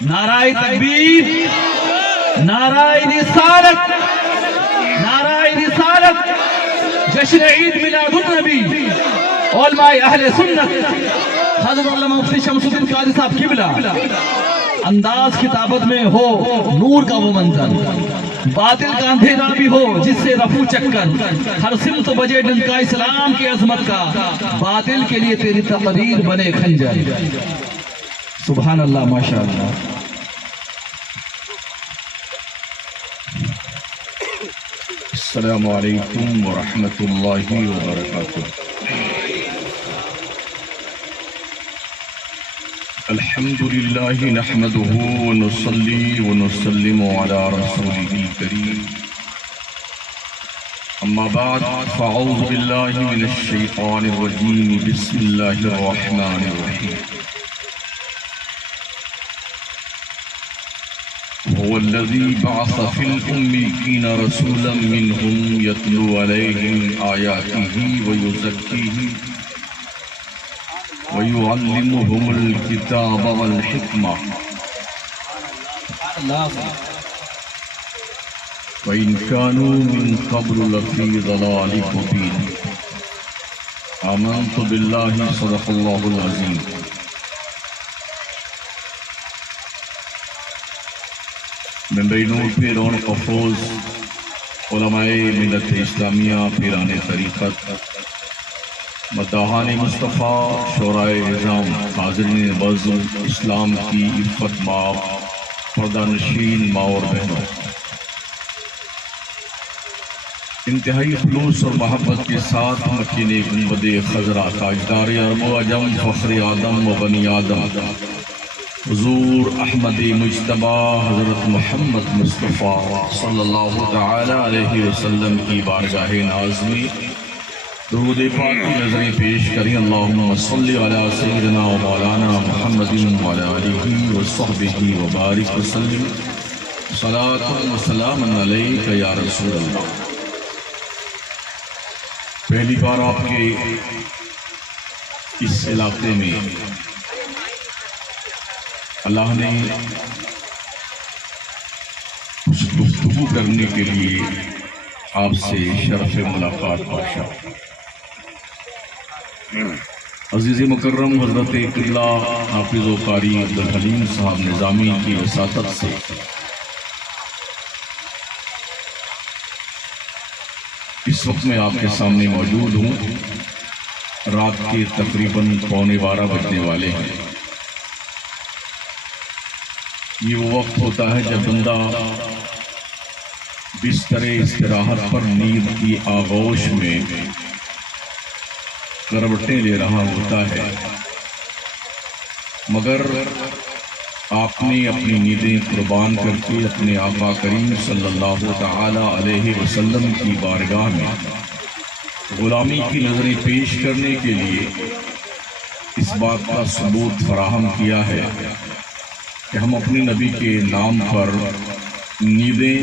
نعرہ تکبیر، نعرہ رسالت، نعرہ رسالت، جشن عید میلاد النبی، علماء اہل سنت، حضرت علامہ مفتی شمس الدین قادری صاحب قبلہ، انداز کتابت میں ہو نور کا وہ منظر، باطل کا اندھیرا بھی ہو جس سے رفو چکر، ہر سمت بجے ڈنکا اسلام کی عظمت کا، باطل کے لیے تیری تقریر بنے خنجر۔ سبحان اللہ، ماشاءاللہ۔ السلام علیکم ورحمۃ اللہ وبرکاتہ۔ الحمد للہ نحمده ونصلي ونسلم على رسوله الكريم، اما بعد فاعوذ باللہ من الشیطان الرجیم، بسم اللہ الرحمن الرحیم۔ هو الذي بعث في الأميين رسولا منهم يتلو عليهم آياته ويزكيهم ويعلمهم الكتاب والحكمة وإن كانوا من قبل لفي ضلال مبين۔ آمنت بالله صدق الله العظيم۔ ممبئی نور پہ رونق افروز علماء ملت اسلامیہ، پیران طریقت، مداحان مصطفیٰ، شورائے اعظام، حاضرین بزم، اسلام کی عفت ماں، پردہ نشین ماں اور بہنوں، انتہائی خلوص اور محبت کے ساتھ مکین گنبد خضرا، تاجدار عرب و عجم، فخر آدم و بنی آدم، حضور احمد مجتبی حضرت محمد مصطفیٰ صلی اللہ تعالی علیہ وسلم کی بارگاہ ناز میں درود پاک کی نظریں پیش کریں۔ اللہم صلی علی سیدنا و مولانا محمد وعلی آلہ وصحبہ وبارک وسلم، صلاۃ و سلام علیک یا رسول اللہ۔ پہلی بار آپ کے اس علاقے میں اللہ نے کچھ گفتگو کرنے کے لیے آپ سے شرف ملاقات بخشا۔ عزیز مکرم حضرت قبلہ حافظ و قاری عبدالحلیم صاحب نظامی کی وساطت سے اس وقت میں آپ کے سامنے موجود ہوں۔ رات کے تقریباً 11:15 بجنے والے ہیں۔ یہ وہ وقت ہوتا ہے جب بندہ بستر استراحت پر نیند کی آغوش میں کروٹیں لے رہا ہوتا ہے، مگر آپ نے اپنی نیندیں قربان کر کے اپنے آقا کریم صلی اللہ تعالی علیہ وسلم کی بارگاہ میں غلامی کی نظریں پیش کرنے کے لیے اس بات کا ثبوت فراہم کیا ہے کہ ہم اپنے نبی کے نام پر نیندیں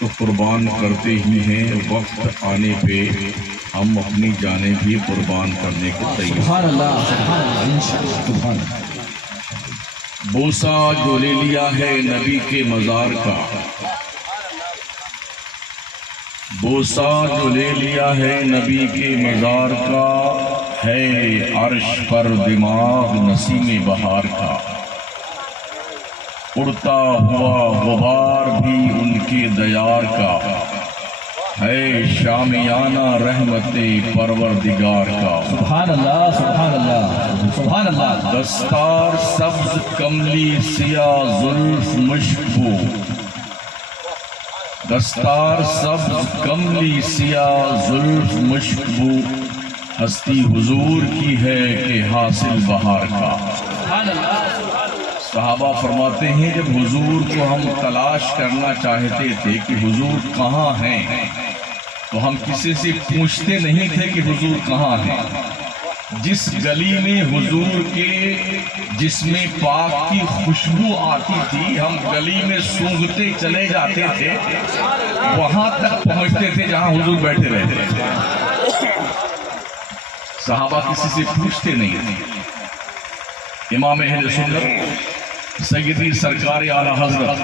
تو قربان کرتے ہی ہیں، وقت آنے پہ ہم اپنی جانیں بھی قربان کرنے کو تیار۔ سبحان اللہ، سبحان اللہ، انشاءاللہ، سبحان اللہ۔ بوسہ جو لے لیا ہے نبی کے مزار کا، بوسہ جو لے لیا ہے نبی کے مزار کا، ہے عرش پر دماغ نسیم بہار کا، اڑتا ہوا غبار بھی ان کے دیار کا، ہے شامیانہ رحمت پروردگار کا۔ سبحان اللہ، سبحان اللہ، سبحان اللہ۔ دستار سبز کملی سیاہ زلف مشک بو، دستار سبز کملی سیاہ زلف مشک بو، ہستی حضور کی ہے کہ حاصل بہار کا۔ سبحان اللہ۔ صحابہ فرماتے ہیں جب حضور کو ہم تلاش کرنا چاہتے تھے کہ حضور کہاں ہیں، تو ہم کسی سے پوچھتے نہیں تھے کہ حضور کہاں ہیں۔ جس گلی میں حضور کے جسم پاک کی خوشبو آتی تھی، ہم گلی میں سونگھتے چلے جاتے تھے، وہاں تک پہنچتے تھے جہاں حضور بیٹھے رہتے تھے۔ صحابہ کسی سے پوچھتے نہیں تھے۔ امام اہل سنت سیدی سرکار اعلیٰ حضرت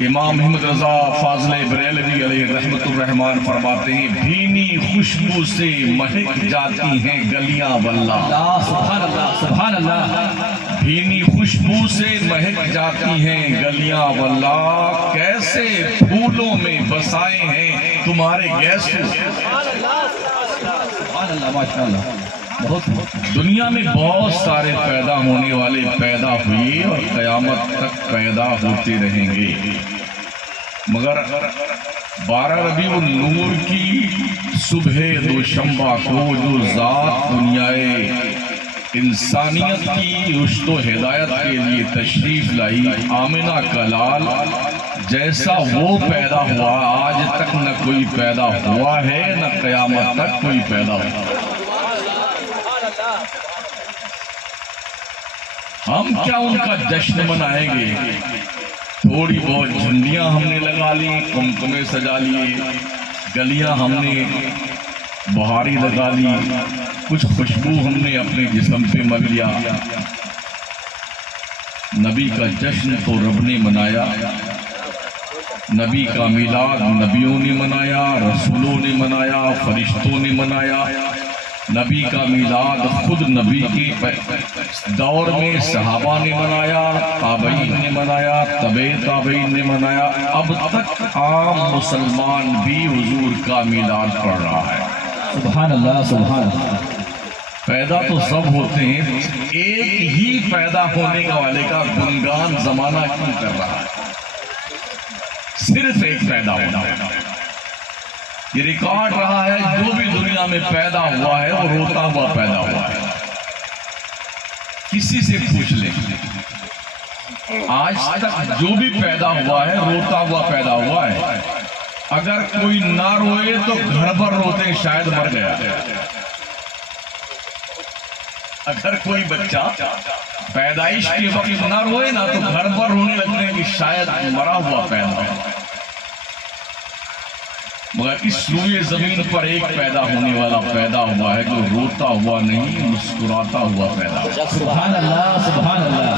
امام محمد رضا فاضل بریلوی علیہ رحمت الرحمن فرماتے ہیں بھینی خوشبو سے مہک جاتی ہیں گلیاں واللہ. سبحان اللہ سبحان اللہ. بھینی خوشبو سے مہک جاتی ہیں گلیاں واللہ، کیسے پھولوں میں بسائے ہیں تمہارے گیسو. سبحان اللہ ماشاء اللہ. دنیا میں بہت سارے پیدا ہونے والے پیدا ہوئے اور قیامت تک پیدا ہوتے رہیں گے، مگر 12 ربیع النور کی صبح دوشنبہ کو جو ذات دنیائے انسانیت کی رشد و ہدایت کے لیے تشریف لائی، آمنہ کا لال جیسا وہ پیدا ہوا آج تک نہ کوئی پیدا ہوا ہے نہ قیامت تک کوئی پیدا ہوا. ہم کیا ان کا جشن منائیں گے؟ تھوڑی بہت جھنڈیاں ہم نے لگا لی، قمقمے سجا لیے، گلیاں ہم نے بہاری لگا لی، کچھ خوشبو ہم نے اپنے جسم پہ مل لیا. نبی کا جشن تو رب نے منایا، نبی کا میلاد نبیوں نے منایا، رسولوں نے منایا، فرشتوں نے منایا. نبی کا میلاد خود نبی کے دور میں صحابہ نے منایا، تابعین نے منایا، تبع تابعین نے منایا. اب تک عام مسلمان بھی حضور کا میلاد پڑھ رہا ہے. سبحان اللہ سبحان اللہ. پیدا تو سب ہوتے ہیں، ایک ہی پیدا ہونے والے کا گنگان زمانہ کیوں کر رہا ہے؟ صرف ایک پیدا ہونا ہے. یہ ریکارڈ رہا ہے جو بھی دنیا میں پیدا ہوا ہے وہ روتا ہوا پیدا ہوا ہے. کسی سے پوچھ لیں، آج تک جو بھی پیدا ہوا ہے روتا ہوا پیدا ہوا ہے. اگر کوئی نہ روئے تو گھر بھر روتے شاید مر گیا. اگر کوئی بچہ پیدائش کے وقت نہ روئے نا تو گھر بھر رونے لگتے ہیں کہ شاید مرا ہوا پیدا ہوا. مگر اس روئے زمین پر ایک پیدا ہونے والا پیدا ہوا ہے جو روتا ہوا نہیں، مسکراتا ہوا پیدا ہوا. سبحان اللہ سبحان اللہ.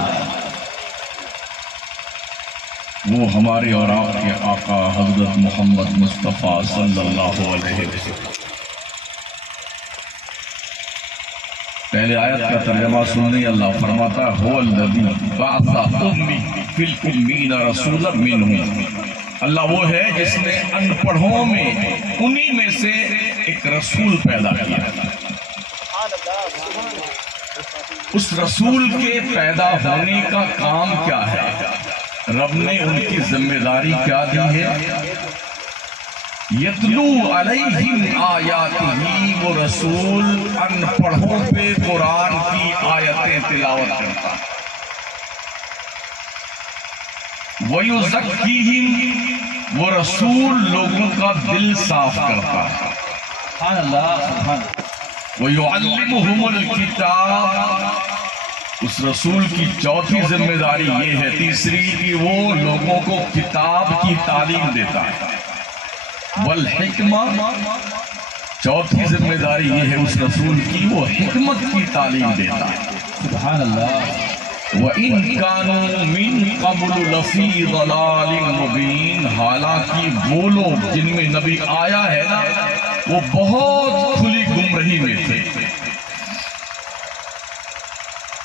وہ ہمارے اور آپ کے آقا حضرت محمد مصطفیٰ صلی اللہ علیہ وسلم. پہلے آیت کا ترجمہ سننے اللہ فرماتا ہے هو الذی بعث فی الامین رسولا منہم. اللہ وہ ہے جس نے ان پڑھوں میں انہی میں سے ایک رسول پیدا کیا. اس رسول کے پیدا ہونے کا کام کیا ہے؟ رب نے ان کی ذمہ داری کیا دی ہے؟ یتلو علیہم آیاتہ، وہ رسول ان پڑھوں پہ قرآن کی آیتیں تلاوت کرتا ہے. وَيُزَكِّيهِمْ، وہ رسول لوگوں کا دل صاف کرتا ہے. سبحان اللہ سبحان اللہ. وَيُعَلِّمُهُمُ الْكِتَابَ، اس رسول کی چوتھی ذمہ داری یہ ہے، تیسری کہ وہ لوگوں کو کتاب کی تعلیم دیتا ہے. وَالْحِكْمَةِ، چوتھی ذمہ داری یہ ہے اس رسول کی، وہ حکمت کی تعلیم دیتا ہے. سبحان اللہ. وَإِن كَانُوا مِن قَبْلُ لَفِي ضَلَالٍ مُبِينٍ، حالانکہ وہ لوگ جن میں نبی آیا ہے نا وہ بہت کھلی گمراہی میں تھے.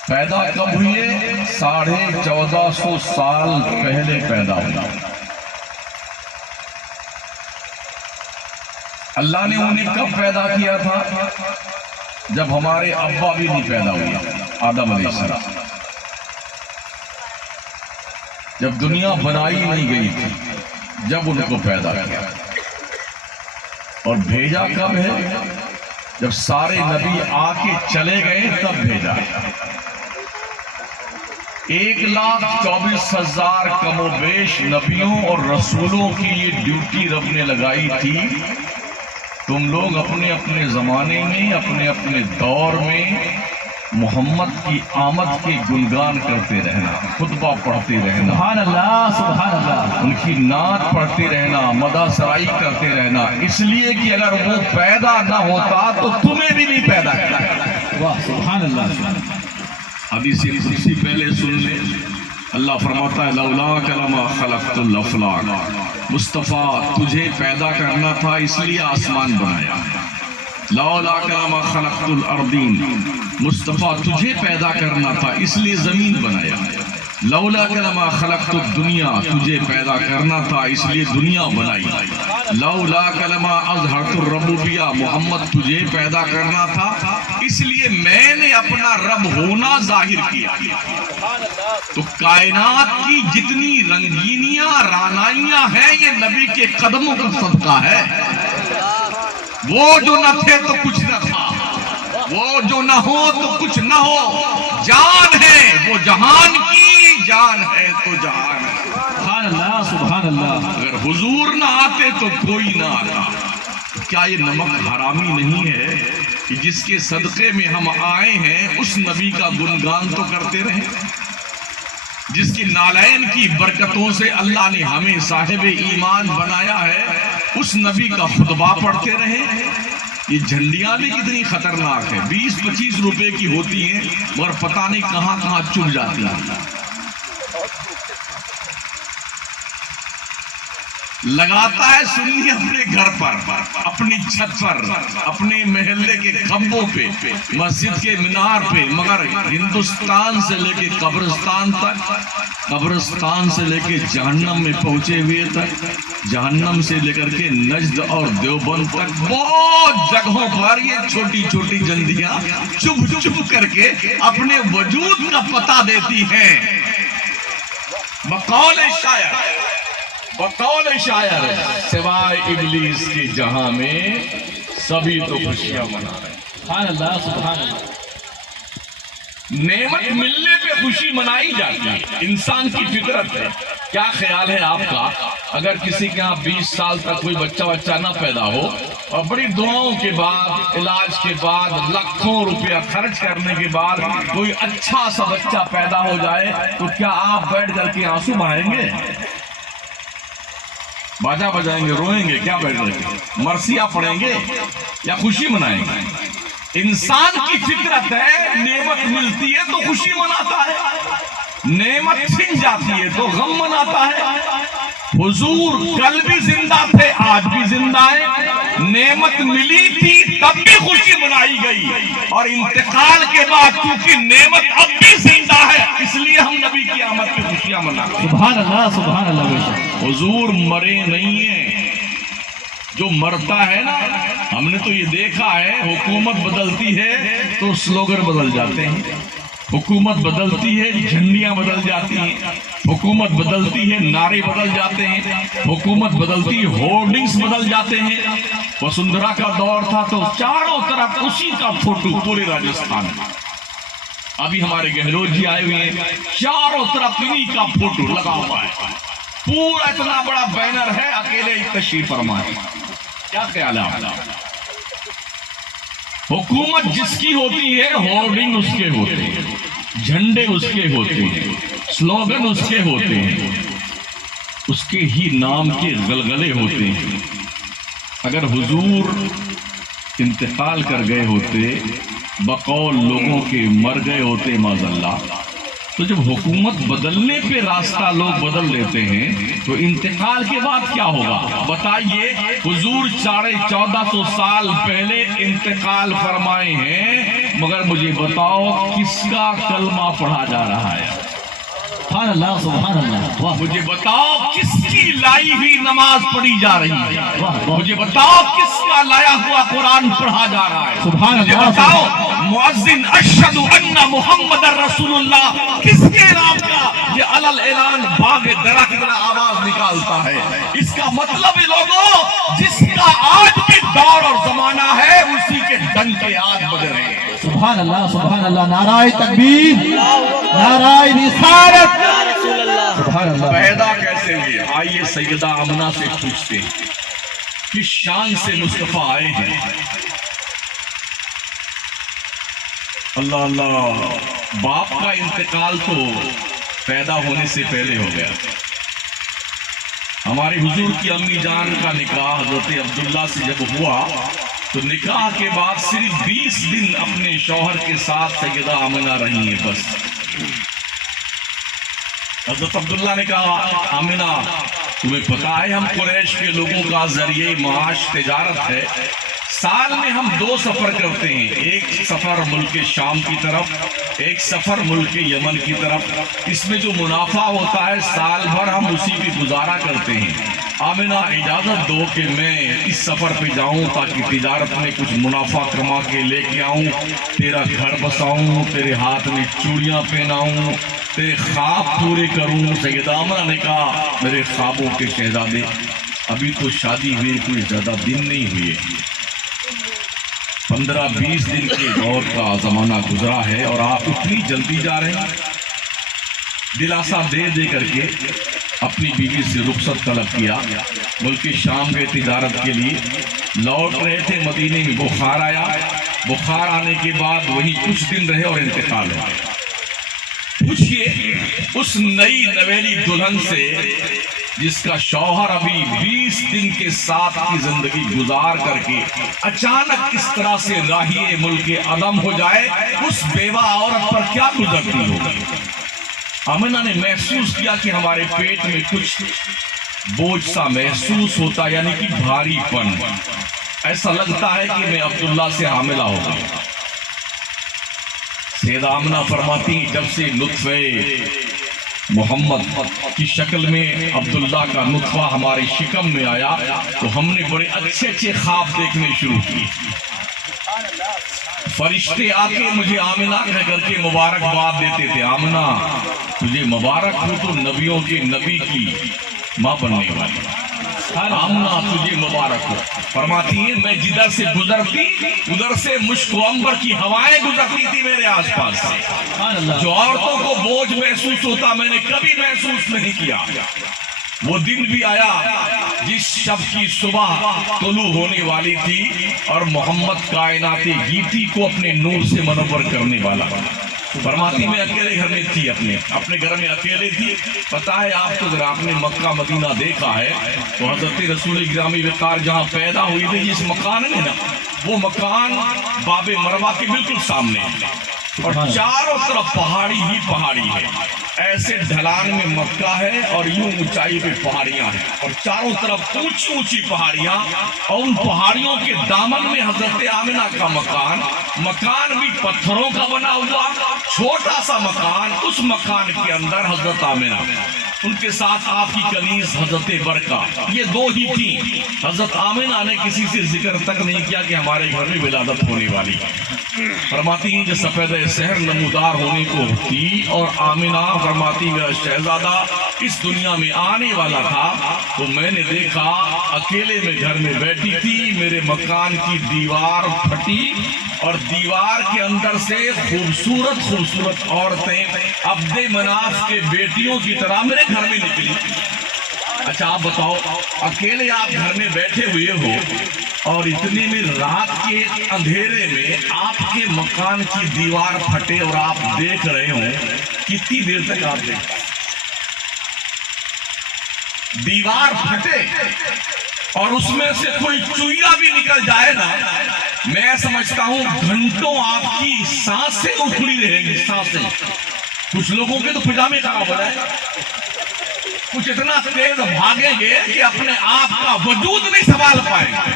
پیدا کب ہوئے؟ 1450 سال پہلے پیدا ہوئے. اللہ نے انہیں کب پیدا کیا تھا؟ جب ہمارے ابا بھی نہیں پیدا ہوئے، آدم علیہ السلام. جب دنیا بنائی نہیں گئی تھی جب ان کو پیدا کیا. اور بھیجا کب ہے؟ جب سارے نبی آ کے چلے گئے تب بھیجا. 1,24,000 کم و بیش نبیوں اور رسولوں کی یہ ڈیوٹی رب نے لگائی تھی. تم لوگ اپنے اپنے زمانے میں اپنے اپنے دور میں محمد کی آمد کے گنگان کرتے رہنا، خطبہ پڑھتے رہنا، سبحان اللہ سبحان اللہ، ان کی نعت پڑھتے رہنا، مدح سرائی کرتے رہنا، اس لیے کہ اگر وہ پیدا نہ ہوتا تو تمہیں بھی نہیں پیدا کرتا. واہ سبحان اللہ. حدیث قدسی پہلے سن لیں. اللہ فرماتا ہے لولاک لما خلقت الافلاک، مصطفیٰ تجھے پیدا کرنا تھا اس لیے آسمان بنایا. لولاک لما خلقت الارضین، مصطفیٰ تجھے پیدا کرنا تھا اس لیے زمین بنایا. لولاک لما خلقت الدنیا، تجھے پیدا کرنا تھا اس لیے دنیا بنائی. لولاک لما اظہرت الربوبیہ، محمد تجھے پیدا کرنا تھا اس لیے میں نے اپنا رب ہونا ظاہر کیا. تو کائنات کی جتنی رنگینیاں رانائیاں ہیں یہ نبی کے قدموں کا صدقہ ہے. وہ جو نہ تھے تو کچھ نہ تھا، وہ جو نہ ہو تو کچھ نہ ہو. جان ہے وہ جہان کی، جان ہے تو جہان ہے. سبحان اللہ سبحان اللہ. اگر حضور نہ آتے تو کوئی نہ آتا. کیا یہ نمک حرامی نہیں ہے کہ جس کے صدقے میں ہم آئے ہیں اس نبی کا گنگان تو کرتے رہیں، جس کی نالین کی برکتوں سے اللہ نے ہمیں صاحب ایمان بنایا ہے اس نبی کا خطبہ پڑھتے رہیں. یہ جھنڈیاں بھی کتنی خطرناک ہیں، 20-25 روپے کی ہوتی ہیں مگر پتہ نہیں کہاں کہاں چل جاتی ہیں. لگاتا ہے سنی اپنے گھر پر، اپنی چھت پر، اپنے محلے کے کھمبوں پہ، مسجد کے مینار پہ، مگر ہندوستان سے لے کے قبرستان تک، قبرستان سے لے کے جہنم میں پہنچے ہوئے تک، جہنم سے لے کر کے نجد اور دیوبند تک بہت جگہوں پر یہ چھوٹی چھوٹی جندیاں چپ چپ کر کے اپنے وجود کا پتہ دیتی ہیں. بقول شاعر سوائے ابلیس کے جہاں میں سبھی تو خوشیاں منا رہے ہیں. سبحان اللہ سبحان اللہ. نعمت ملنے پہ خوشی منائی جاتی ہے، انسان کی فطرت ہے. کیا خیال ہے آپ کا اگر کسی کے ہاں 20 سال تک کوئی بچہ نہ پیدا ہو اور بڑی دعاؤں کے بعد، علاج کے بعد، لاکھوں روپیہ خرچ کرنے کے بعد کوئی اچھا سا بچہ پیدا ہو جائے تو کیا آپ بیٹھ کر کے آنسو بہائیں گے؟ باجا بجائیں گے، روئیں گے؟ کیا بیٹھ گے مرثیہ پڑھیں گے یا خوشی منائیں گے؟ انسان کی فطرت ہے، نعمت ملتی ہے تو خوشی مناتا ہے، نعمت چھن جاتی ہے تو غم مناتا ہے. حضور کل بھی زندہ تھے، آج بھی زندہ ہیں. نعمت ملی تھی تب بھی خوشی منائی گئی اور انتقال کے بعد کیونکہ نعمت اب بھی زندہ ہے اس لیے ہم نبی کی آمد کی خوشیاں مناتے ہیں. سبحان اللہ سبحان اللہ. بے شک حضور مرے نہیں ہیں. جو مرتا ہے نا، ہم نے تو یہ دیکھا ہے حکومت بدلتی ہے تو سلوگن بدل جاتے ہیں، حکومت بدلتی ہے جھنڈیاں بدل جاتی ہیں، حکومت بدلتی ہے نعرے بدل جاتے ہیں، حکومت بدلتی ہے ہورڈنگز بدل جاتے ہیں. وسندھرا کا دور تھا تو چاروں طرف اسی کا فوٹو پورے راجستھان میں. ابھی ہمارے گہلوت جی آئے ہوئے ہیں، چاروں طرف انہی کا فوٹو لگا ہوا ہے، پورا اتنا بڑا بینر ہے، اکیلے تشریف فرما ہے. کیا خیال ہے آپ کا؟ حکومت جس کی ہوتی ہے ہورڈنگ اس کے ہوتے ہیں، جھنڈے اس کے ہوتے ہیں، سلوگن اس کے ہوتے ہیں، اس کے ہی نام کے غلغلے ہوتے ہیں. اگر حضور انتقال کر گئے ہوتے، بقول لوگوں کے مر گئے ہوتے معاذ اللہ، تو جب حکومت بدلنے پہ راستہ لوگ بدل لیتے ہیں تو انتقال کے بعد کیا ہوگا بتائیے. حضور 1450 سال پہلے انتقال فرمائے ہیں مگر مجھے بتاؤ کس کا کلمہ پڑھا جا رہا ہے؟ سبحان اللہ سبحان اللہ. مجھے بتاؤ کس کی لائی ہوئی نماز پڑھی جا رہی ہے؟ مجھے بتاؤ کس کا لایا ہوا قرآن پڑھا جا رہا ہے؟ سبحان اللہ. مجھے بتاؤ مؤذن اشہد ان محمد رسول اللہ کس کے نام کا یہ علل اعلان باغ درہ کی طرح آواز نکالتا ہے؟ اس کا مطلب ہے لوگوں جس کا آج بھی دور اور زمانہ ہے اسی کے ڈنکے آج بج رہے ہیں. سبحان اللہ سبحان اللہ. نعرہ تکبیر، نعرہ رسالت. سبحان اللہ. پیدا کیسے ہوئے؟ آئیے سیدہ آمنہ سے پوچھتے ہیں کس شان سے مصطفیٰ آئے ہیں. اللہ اللہ. باپ کا انتقال تو پیدا ہونے سے پہلے ہو گیا. ہمارے حضور کی امی جان کا نکاح حضرت عبداللہ سے جب ہوا تو نکاح کے بعد صرف 20 دن اپنے شوہر کے ساتھ سیدہ آمنہ رہی ہیں بس۔ حضرت عبداللہ نے کہا آمنہ تمہیں پتا ہے ہم قریش کے لوگوں کا ذریعہ معاش تجارت ہے، سال میں ہم 2 سفر کرتے ہیں، ایک سفر ملک شام کی طرف، ایک سفر ملک یمن کی طرف، اس میں جو منافع ہوتا ہے سال بھر ہم اسی پہ گزارا کرتے ہیں، آمنہ اجازت دو کہ میں اس سفر پہ جاؤں تاکہ تجارت میں کچھ منافع کما کے لے کے آؤں، تیرا گھر بساؤں، تیرے ہاتھ میں چوڑیاں پہناؤں، تیرے خواب پورے کروں۔ سیدہ آمنہ نے کہا میرے خوابوں کے شہزادے ابھی تو شادی ہوئے کوئی زیادہ دن نہیں ہوئے، 15-20 دن کے دور کا زمانہ گزرا ہے اور آپ اتنی جلدی جا رہے ہیں۔ دلاسا دے کر کے اپنی بیوی سے رخصت طلب کیا، ملک شام کے تجارت کے لیے لوٹ رہے تھے، مدینے میں بخار آیا، بخار آنے کے بعد وہیں کچھ دن رہے اور انتقال ہو گیا۔ پوچھئے اس نئی نویلی دلہن سے جس کا شوہر ابھی 20 دن کے ساتھ کی زندگی گزار کر کے اچانک کس طرح سے راہی ملک عدم ہو جائے، اس بیوہ عورت پر کیا گزرتی ہوگی؟ آمنہ نے محسوس کیا کہ ہمارے پیٹ میں کچھ بوجھ سا محسوس ہوتا، یعنی کہ بھاری پن، ایسا لگتا ہے کہ میں عبداللہ سے حاملہ ہو گئی۔ سیدہ آمنہ فرماتی جب سے نطفے محمد کی شکل میں عبداللہ کا نطفہ ہمارے شکم میں آیا تو ہم نے بڑے اچھے اچھے خواب دیکھنے شروع کیے۔ فرشتے آ کے مجھے آمنہ کہہ کر کے مبارکباد دیتے تھے، آمنہ تجھے مبارک ہو تو نبیوں کے نبی کی ماں بننے والی، آمنہ تجھے مبارک ہو۔ فرماتی ہیں میں جدھر سے گزرتی ادھر سے مشک و عنبر کی ہوائیں گزرتی تھی میرے آس پاس سے، جو عورتوں کو بوجھ محسوس ہوتا میں نے کبھی محسوس نہیں کیا۔ وہ دن بھی آیا جس شب کی صبح طلوع ہونے والی تھی اور محمد کائنات گیتی کو اپنے نور سے منور کرنے والا۔ فرماتی میں اکیلے گھر میں تھی، اپنے گھر میں اکیلے تھی۔ پتا ہے آپ کو اگر آپ نے مکہ مدینہ دیکھا ہے تو حضرت رسول گرامی وقار جہاں پیدا ہوئی تھی جس مکان میں نا، وہ مکان باب مروہ کے بالکل سامنے اور چاروں طرف پہاڑی ہی پہاڑی ہے، ایسے ڈھلان میں مکہ ہے اور یوں اونچائی پہ پہاڑیاں ہیں اور چاروں طرف اونچی اونچی پہاڑیاں، اور ان پہاڑیوں کے دامن میں حضرت آمنہ کا مکان بھی پتھروں کا بنا ہوا، چھوٹا سا مکان، اس مکان کے اندر حضرت آمنہ، ان کے ساتھ آپ کی کنیز حضرت برکہ، یہ 2 ہی تھیں۔ حضرت آمنہ نے کسی سے ذکر تک نہیں کیا کہ ہمارے گھر میں ولادت ہونے والی ہے۔ فرماتی ہیں کہ سفید سحر نمودار ہونے کو تھی اور آمنہ فرماتی میرا شہزادہ اس دنیا میں آنے والا تھا تو میں نے دیکھا اکیلے میں گھر میں بیٹھی تھی، میرے مکان کی دیوار پھٹی اور دیوار کے اندر سے خوبصورت عورتیں عبد مناف کے بیٹیوں کی طرح میرے گھر میں نکلی۔ اچھا آپ بتاؤ، اکیلے آپ گھر میں بیٹھے ہوئے ہو اور اتنے میں رات کے اندھیرے میں آپ کے مکان کی دیوار پھٹے اور آپ دیکھ رہے ہوں، کتنی دیر تک آپ دیکھ؟ دیوار پھٹے اور اس میں سے کوئی چویا بھی نکل جائے نا، میں سمجھتا ہوں گھنٹوں آپ کی سانسیں اکھڑی رہیں گی، سانسیں۔ کچھ لوگوں کے تو پجامے خراب ہو جائے، کچھ اتنا تیز بھاگیں گے کہ اپنے آپ کا وجود نہیں سنبھال پائیں گے۔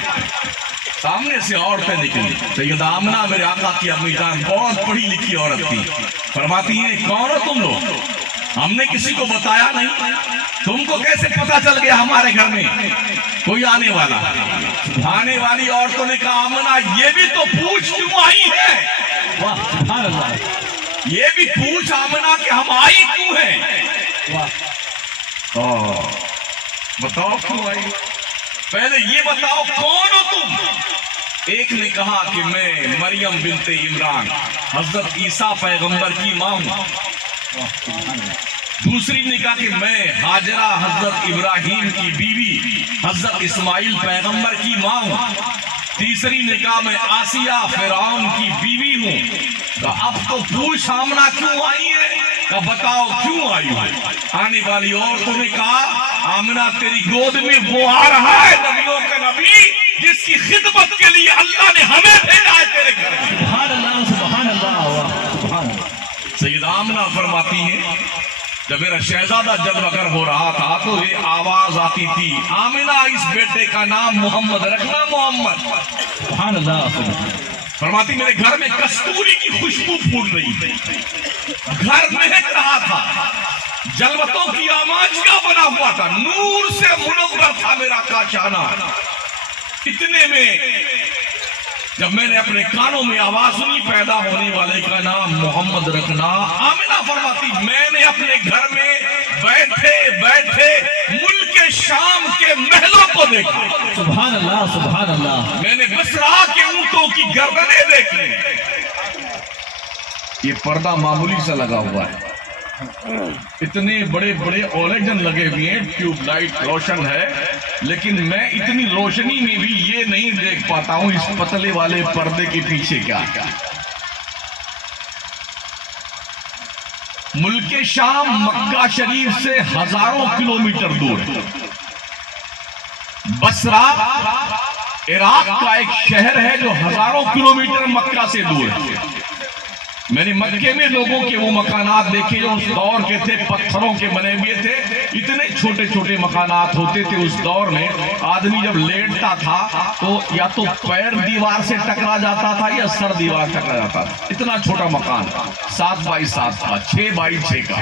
سامنے سے عورتیں نکلی، سیدہ آمنہ میرے آقا کی امی جان بہت پڑھی لکھی عورت تھی، فرماتی ہیں کون ہو تم لوگ؟ ہم نے کسی کو بتایا نہیں، تم کو کیسے پتا چل گیا ہمارے گھر میں کوئی آنے والا؟ آنے والی عورتوں نے کہا آمنہ یہ بھی تو پوچھ کیوں آئی ہے؟ یہ بھی پوچھ آمنہ کہ ہم آئی کیوں ہیں؟ بتاؤ کیوں آئی؟ پہلے یہ بتاؤ کون ہو تم؟ ایک نے کہا کہ میں مریم بنت عمران حضرت عیسیٰ پیغمبر کی ماں ہوں، دوسری نے کہا کہ میں ہاجرہ حضرت ابراہیم کی بیوی حضرت اسماعیل پیغمبر کی ماں ہوں، تیسری نے کہا میں آسیہ فرعون کی بیوی ہوں۔ اب تو پوچھ آمنہ کیوں آئی ہے؟ بتاؤ کیوں آئی ہے؟ آنے والی عورتوں نے کہا آمنہ تیری گود میں وہ آ رہا ہے نبیوں کا نبی جس کی خدمت کے لیے اللہ نے ہمیں بھیجا ہے تیرے گھر میں۔ سبحان اللہ سبحان اللہ سبحان اللہ۔ سیدہ آمنہ فرماتی ہیں جب میرا شہزادہ جلوگر ہو رہا تھا تو یہ آواز آتی تھی، آمنہ اس بیٹے کا نام محمد رکھنا، محمد۔ سبحان اللہ سبحان اللہ۔ فرماتی میرے گھر میں کستوری کی خوشبو پھول رہی تھی، گھر مہک رہا تھا، جلوتوں کی آماج کا بنا ہوا تھا، نور سے منور تھا میرا کاشانہ۔ اتنے میں جب میں نے اپنے کانوں میں آواز سنی پیدا ہونے والے کا نام محمد رکھنا، آمنہ فرماتی میں نے اپنے گھر میں بیٹھے بیٹھے ملک شام کے محلوں کو دیکھا۔ سبحان اللہ سبحان اللہ۔ میں نے بصرہ کے اونٹوں کی گردنیں دیکھی۔ یہ پردہ معمولی سا لگا ہوا ہے، اتنے بڑے بڑے اولیجن لگے ہوئے ہیں، ٹیوب لائٹ روشن ہے، لیکن میں اتنی روشنی میں بھی یہ نہیں دیکھ پاتا ہوں اس پتلے والے پردے کے پیچھے کیا۔ ملک شام مکہ شریف سے ہزاروں کلومیٹر دور ہے۔ بصرہ عراق کا ایک شہر ہے جو ہزاروں کلومیٹر مکہ سے دور ہے۔ میں نے مکے میں لوگوں کے وہ مکانات دیکھے جو اس دور کے تھے، پتھروں کے بنے ہوئے تھے، اتنے چھوٹے چھوٹے مکانات ہوتے تھے اس دور میں۔ آدمی جب لیٹتا تھا تو یا تو پیر دیوار سے ٹکرا جاتا تھا یا سر دیوار ٹکرا جاتا تھا۔ اتنا چھوٹا مکان، 7 بائی 7 کا، 6 بائی 6 کا،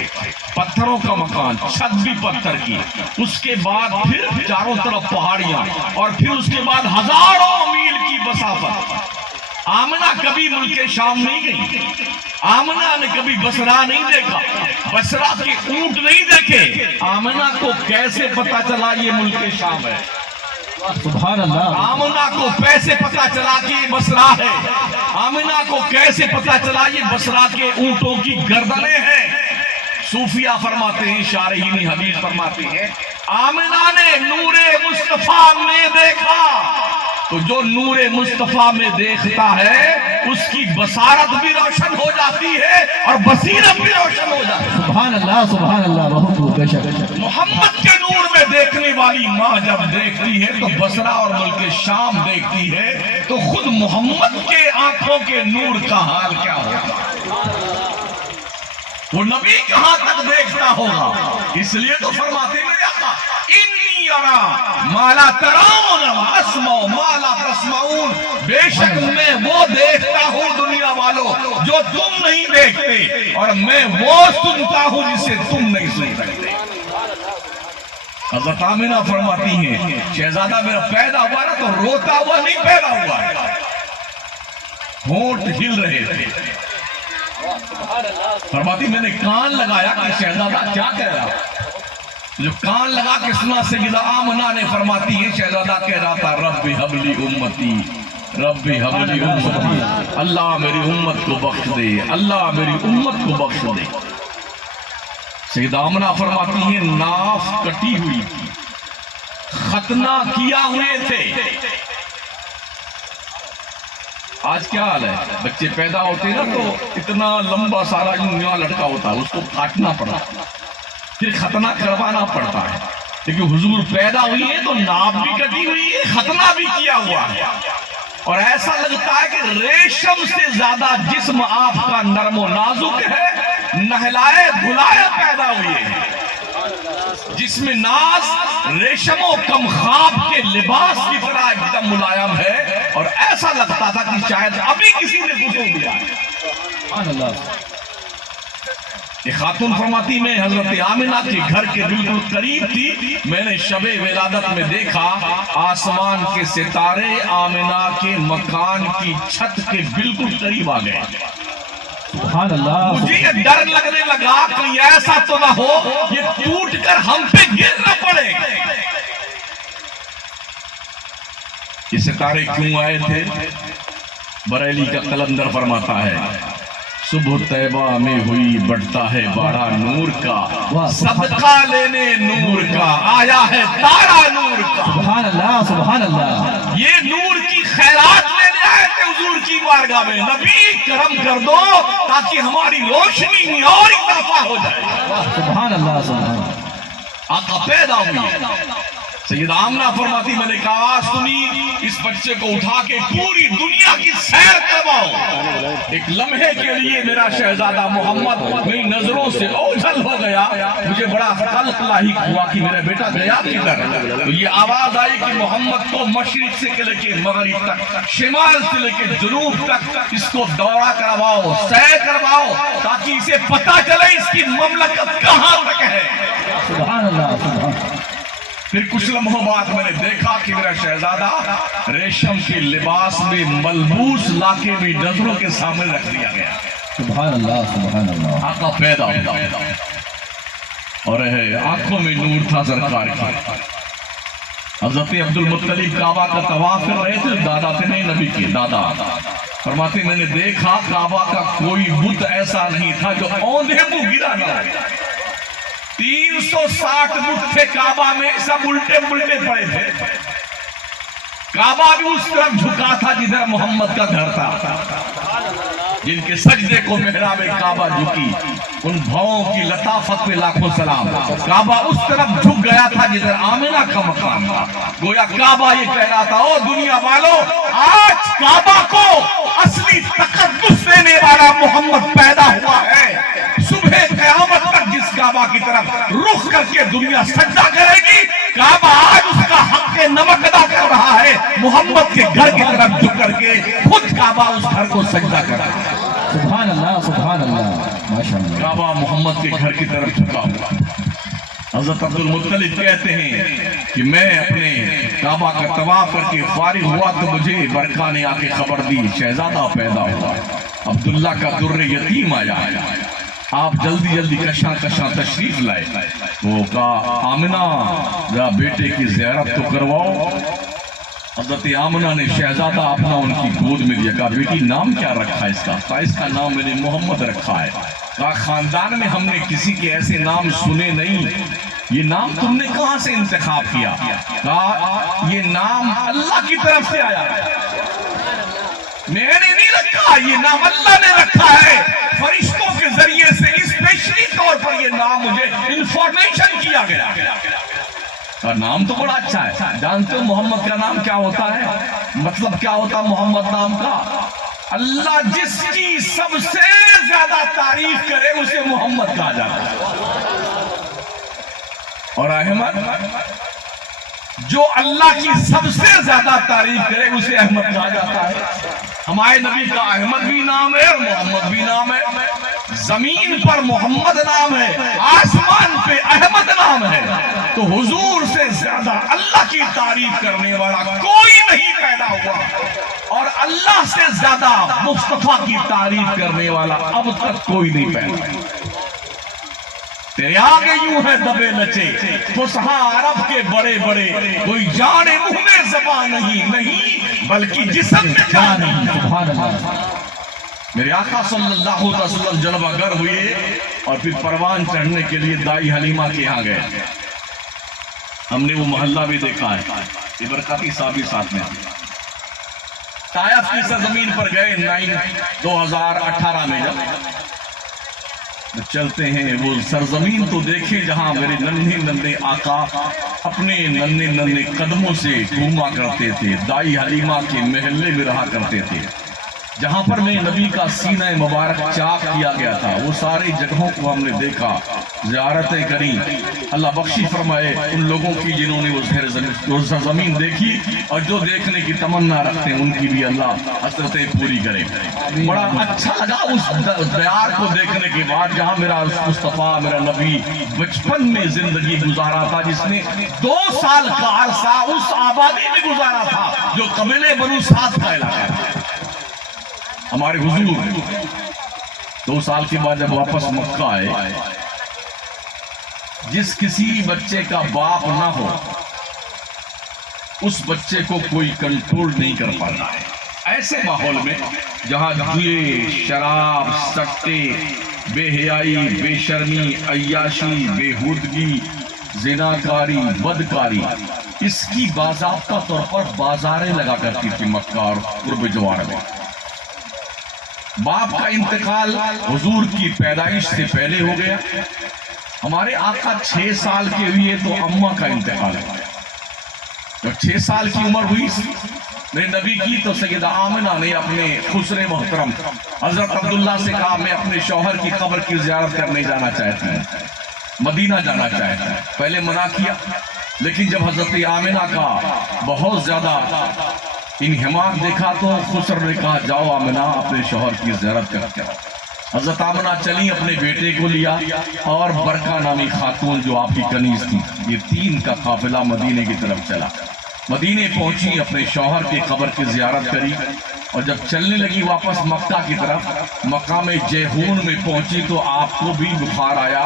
پتھروں کا مکان، چھت بھی پتھر کی، اس کے بعد پھر چاروں طرف پہاڑیاں، اور پھر اس کے بعد ہزاروں میل کی مسافت۔ آمنہ کبھی ملک شام نہیں گئی، آمنہ نے کبھی بصرہ نہیں دیکھا، بصرہ کے اونٹ نہیں دیکھے۔ آمنہ کو کیسے پتا چلا یہ ملک شام ہے؟ سبحان اللہ۔ آمنہ کو کیسے پتا چلا کہ یہ بصرہ ہے؟ آمنہ کو کیسے پتا چلا یہ بصرہ کے اونٹوں کی گردنیں ہیں؟ صوفیہ فرماتے ہیں، شارحین حدیث فرماتے ہیں، آمنہ نے نور مصطفیٰ میں دیکھا، تو جو نور مصطفیٰ میں دیکھتا ہے اس کی بصارت بھی روشن ہو جاتی ہے اور بصیرت بھی روشن ہو جاتی ہے۔ سبحان اللہ سبحان اللہ، بہت بے شک۔ محمد کے نور میں دیکھنے والی ماں جب دیکھتی ہے تو بصرہ اور ملک شام دیکھتی ہے، تو خود محمد کے آنکھوں کے نور کا حال کیا ہوگا؟ وہ نبی کہاں تک دیکھتا ہوگا؟ اس لیے تو فرماتے ہیں انی ارا ما لا ترون واسمع ما لا تسمعون، بے شک میں وہ دیکھتا ہوں دنیا والوں جو تم نہیں دیکھتے، اور میں وہ سنتا ہوں جسے تم نہیں سن سکتے۔ حضرت آمنہ فرماتی ہیں شہزادہ میرا پیدا ہوا نا تو روتا ہوا نہیں پیدا ہوا، ہونٹ ہل رہے تھے۔ فرماتی میں نے کان لگایا کہ شہزادہ کیا کہہ رہا، جو کان لگا کے سنا سیدہ آمنہ نے فرماتی ہے شہزادہ کہہ رہا تھا رب ہب لی امتی، رب ہب لی امتی، اللہ میری امت کو بخش دے، اللہ میری امت کو بخش دے۔ سیدہ آمنہ فرماتی ہیں ناف کٹی ہوئی تھی، ختنہ کیا ہوئے تھے۔ آج کیا حال ہے، بچے پیدا ہوتے نا تو اتنا لمبا سارا یوں لٹکا ہوتا ہے، اس کو کاٹنا پڑتا، پھر ختنہ کروانا پڑتا ہے۔ لیکن حضور پیدا ہوئی ہے تو ناف بھی کٹی ہوئی ہے، ختنہ بھی کیا ہوا ہے، اور ایسا لگتا ہے کہ ریشم سے زیادہ جسم آپ کا نرم و نازک ہے، نہلائے دھلائے پیدا ہوئی ہے، جس میں ناز ریشم و کم خواب کے لباس کی طرح ایک دم ملائم ہے، اور ایسا لگتا تھا کہ شاید ابھی کسی نے غسل دیا۔ سبحان اللہ۔ یہ خاتون فرماتی میں حضرت آمنہ کے گھر کے بالکل قریب تھی، میں نے شب ولادت میں دیکھا آسمان کے ستارے آمنہ کے مکان کی چھت کے بالکل قریب آ گئے۔ سبحان اللہ۔ مجھے یہ ڈر لگنے لگا کہ ایسا تو نہ ہو یہ ٹوٹ کر ہم پہ گر نہ پڑے۔ یہ ستارے کیوں آئے تھے؟ بریلی کا قلندر فرماتا ہے صبح طیبہ میں ہوئی بڑھتا ہے بارہ نور کا، صدقہ لینے نور کا آیا ہے تارا نور کا۔ سبحان اللہ سبحان اللہ۔ یہ نور کی خیرات لینے آئے تھے حضور کی بارگاہ میں، نبی کرم کر دو تاکہ ہماری روشنی میں اور اضافہ ہو جائے۔ سبحان اللہ سبحان اللہ۔ آقا پیدا ہوئی، سیدہ آمنہ فرماتی میں نے ایک آواز سنی، اس بچے کو اٹھا کے پوری دنیا کی سیر کرواؤ۔ ایک لمحے کے لیے میرا شہزادہ محمد میری نظروں سے اوجھل ہو گیا، مجھے بڑا قلق لاحق ہوا کہ میرا بیٹا گیا کدھر۔ تو یہ آواز آئی کہ محمد کو مشرق سے لے کے مغرب تک، شمال سے لے کے جنوب تک اس کو دورہ کرواؤ، سیر کرواؤ، تاکہ اسے پتہ چلے اس کی مملکت کہاں تک ہے۔ سبحان اللہ، سبحان اللہ۔ پھر کچھ لمحوں بعد میں نے دیکھا کہ میرا شہزادہ ریشم کے لباس میں ملبوس لاکے بھی نظروں کے سامنے رکھ دیا گیا۔ سبحان اللہ، سبحان اللہ۔ آقا پیدا ہوا اور آنکھوں میں نور تھا سرکار کا۔ حضرت عبد المطلب کعبہ کا طواف کر رہے تھے، دادا تھے نہیں نبی کے دادا، فرماتے میں نے دیکھا کعبہ کا کوئی بت ایسا نہیں تھا جو اوندھے منہ گرا نہ ہو۔ 360 بت تھے کعبہ میں، سب الٹے پلٹے پڑے تھے۔ کعبہ بھی اس طرف جھکا تھا جدھر محمد کا گھر تھا۔ جن کے سجدے کو محراب کعبہ جھکی، ان بھاؤں کی لطافت پہ لاکھوں سلام۔ کعبہ اس طرف جھک گیا تھا جدھر آمنہ کا مقام تھا۔ گویا کعبہ یہ کہہ رہا تھا، او دنیا والو، آج کعبہ کو اصلی تقدس دینے والا محمد پیدا ہوا ہے۔ صبح قیامت تک جس کعبہ کی طرف رخ کر کے دنیا سجدہ کرے گی، کعبہ آج اس کا حق نمک ادا کر رہا ہے۔ محمد کے گھر کی طرف جھک کر کے خود کعبہ اس گھر کو سجدہ کر رہا ہے۔ سبحان اللہ، سبحان اللہ، ماشاءاللہ۔ کعبہ محمد کے گھر کی طرف جھکا ہوا۔ حضرت عبد المطلب کہتے ہیں کہ میں اپنے کعبہ کا طواف کر کے فارغ ہوا تو مجھے برکہ نے آ کے خبر دی شہزادہ پیدا ہوا، عبداللہ کا در یتیم آیا ہے، آپ جلدی جلدی کشاں کشاں تشریف لائے۔ وہ کہا آمنہ ذرا بیٹے کی زیارت تو کرواؤ۔ حضرت آمنہ نے شہزادہ اپنا ان کی گود میں دیا، کہا بیٹی نام کیا رکھا ہے اس کا؟ کہا اس کا نام میں نے محمد رکھا ہے۔ کہا خاندان میں ہم نے کسی کے ایسے نام سنے نہیں، یہ نام تم نے کہاں سے انتخاب کیا؟ کہا یہ نام اللہ کی طرف سے آیا ہے، میں نے نہیں رکھا، یہ نام اللہ نے رکھا ہے۔ فرشتوں کے ذریعے سے اسپیشلی طور پر یہ نام مجھے انفارمیشن کیا گیا۔ اور نام تو بڑا اچھا ہے۔ جانتے ہو محمد کا نام کیا ہوتا ہے؟ مطلب کیا ہوتا محمد نام کا؟ اللہ جس کی سب سے زیادہ تعریف کرے اسے محمد کہا جاتا ہے۔ اور احمد جو اللہ کی سب سے زیادہ تعریف کرے اسے احمد کہا جاتا ہے۔ ہمارے نبی کا احمد بھی نام ہے اور محمد بھی نام ہے۔ زمین پر محمد نام ہے، آسمان پہ احمد نام ہے۔ تو حضور سے زیادہ اللہ کی تعریف کرنے والا کوئی نہیں پیدا ہوا، اور اللہ سے زیادہ مصطفیٰ کی تعریف کرنے والا اب تک کوئی نہیں پیدا ہوا۔ تیرے آگے یوں ہے دبے نچے فصحا عرب کے بڑے بڑے، کوئی جانے منہ میں زبان نہیں بلکہ جسم میں جان نہیں۔ سبحان اللہ۔ میرے آقا صلی اللہ علیہ وسلم جلوہ گر ہوئے اور پھر پروان چڑھنے کے لیے دائی حلیمہ کے یہاں گئے۔ ہم نے وہ محلہ بھی دیکھا ہے، یہ برکاتی صاحب ساتھ میں طائف کی سرزمین پر گئے 2018 میں جب چلتے ہیں وہ سرزمین تو دیکھیں جہاں میرے ننھے ننھے آقا اپنے ننھے ننھے قدموں سے گھوما کرتے تھے، دائی حلیمہ کے محلے میں رہا کرتے تھے، جہاں پر میں نبی کا سینہ مبارک چاک کیا گیا تھا۔ وہ ساری جگہوں کو ہم نے دیکھا، زیارتیں کریں۔ اللہ بخشی فرمائے ان لوگوں کی جنہوں نے وہ سرزمین دیکھی اور جو دیکھنے کی تمنا رکھتے ہیں ان کی بھی اللہ حسرتیں پوری کرے۔ بڑا اچھا لگا اس دیار کو دیکھنے کے بعد جہاں میرا مصطفیٰ میرا نبی بچپن میں زندگی گزارا تھا، جس نے 2 سال کا عرصہ اس آبادی میں گزارا تھا جو قبیلے بنو سعد کا علاقہ ہے۔ ہمارے حضور 2 سال کے بعد جب واپس مکہ آئے، جس کسی بچے کا باپ نہ ہو اس بچے کو کوئی کنٹرول نہیں کر پاتا ہے۔ ایسے ماحول میں جہاں جوئے، شراب، سٹے، بے حیائی، بے شرمی، عیاشی، بے ہودگی، زناکاری، بدکاری، اس کی باضابطہ طور پر بازاریں لگا کرتی تھی مکہ اور قرب جوار میں۔ باپ کا انتقال حضور کی پیدائش سے پہلے ہو گیا۔ ہمارے آقا 6 سال کے ہوئے تو اماں کا انتقال ہو گیا۔ جب 6 سال کی عمر ہوئی میرے نبی کی تو سیدہ آمنہ نے اپنے خسر محترم حضرت عبداللہ سے کہا میں اپنے شوہر کی قبر کی زیارت کرنے جانا چاہتی ہوں، مدینہ جانا چاہتا ہوں۔ پہلے منع کیا، لیکن جب حضرت آمنہ کا بہت زیادہ انہماک دیکھا تو خسر نے کہا جاؤ آمنہ اپنے شوہر کی زیارت کر کے آؤ۔ حضرت آمنہ چلی، اپنے بیٹے کو لیا اور برکہ نامی خاتون جو آپ کی کنیز تھی، یہ 3 کا قافلہ مدینے کی طرف چلا۔ مدینے پہنچی، اپنے شوہر کی قبر کی زیارت کری، اور جب چلنے لگی واپس مکہ کی طرف، مقام جیہون میں پہنچی تو آپ کو بھی بخار آیا،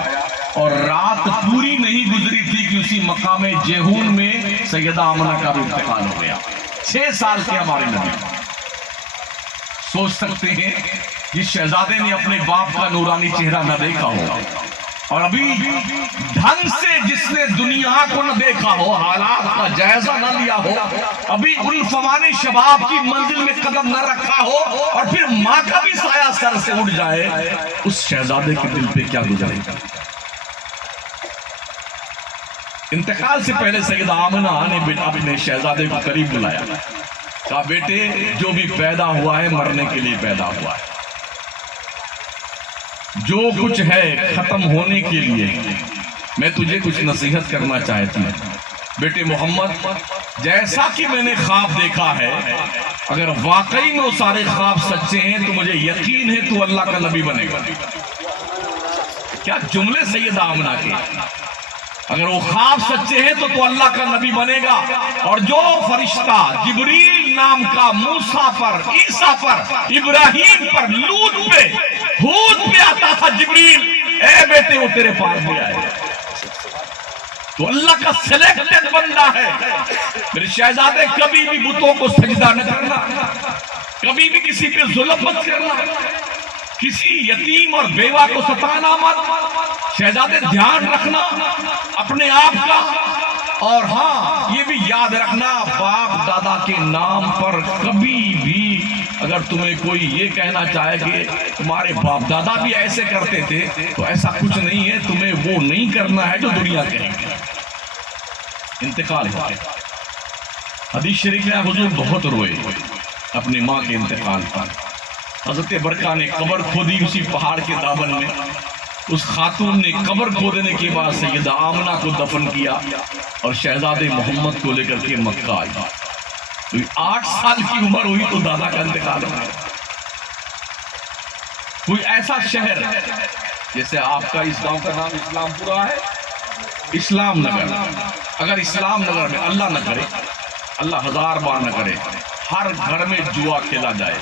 اور رات پوری نہیں گزری تھی کہ اسی مقام جیہون میں سیدہ آمنہ کا بھی انتقال ہو گیا۔ 6 سال کے ہمارے نبی، سوچ سکتے ہیں جس شہزادے نے اپنے باپ کا نورانی چہرہ نہ دیکھا ہو، اور ابھی ڈھنگ سے جس نے دنیا کو نہ دیکھا ہو، حالات کا جائزہ نہ لیا ہو، ابھی الفوان شباب کی منزل میں قدم نہ رکھا ہو، اور پھر ماں کا بھی سایہ سر سے اڑ جائے، اس شہزادے کے دل پہ کیا گزرے گا؟ انتقال سے پہلے سیدہ آمنہ نے اپنے شہزادے کو قریب بلایا، کہا بیٹے جو بھی پیدا ہوا ہے مرنے کے لیے پیدا ہوا ہے، جو کچھ ہے ختم ہونے کے لیے، میں تجھے کچھ نصیحت کرنا چاہتی ہوں۔ بیٹے محمد، جیسا کہ میں نے خواب دیکھا ہے، اگر واقعی میں وہ سارے خواب سچے ہیں تو مجھے یقین ہے تو اللہ کا نبی بنے گا۔ کیا جملے سیدہ آمنہ کے! اگر وہ خواب سچے ہیں تو اللہ کا نبی بنے گا، اور جو فرشتہ جبریل نام کا موسیٰ پر، عیسیٰ پر، ابراہیم پر، لوط پہ، ہود پہ آتا تھا جبریل، اے بیٹے وہ تیرے پاس بھی آئے، تو اللہ کا سلیکٹڈ بندہ ہے۔ میرے شہزادے کبھی بھی بتوں کو سجدہ نہ کرنا، کبھی بھی کسی پہ ظلم مت کرنا، کسی یتیم اور بیوہ کو ستانا مت، شہزادے دھیان رکھنا اپنے آپ کا، اور ہاں یہ بھی یاد رکھنا باپ دادا کے نام پر کبھی بھی اگر تمہیں کوئی یہ کہنا چاہے کہ تمہارے باپ دادا بھی ایسے کرتے تھے تو ایسا کچھ نہیں ہے، تمہیں وہ نہیں کرنا ہے جو دنیا کہے گی۔ انتقال ہوا، حدیث شریف میں حضور بہت روئے اپنی ماں کے انتقال پر۔ حضرت برکہ نے قبر کھودی اسی پہاڑ کے دامن میں، اس خاتون نے قبر کھودنے کے بعد سیدہ آمنہ کو دفن کیا اور شہزادے محمد کو لے کر کے مکہ آئی۔ 8 سال کی عمر ہوئی تو دادا کا انتقال ہوا۔ کوئی ایسا شہر جیسے آپ کا اس گاؤں کا نام اسلام پورہ ہے، اسلام نگر، اگر اسلام نگر میں اللہ نہ کرے، اللہ ہزار بار نہ کرے، ہر گھر میں جوا کھیلا جائے،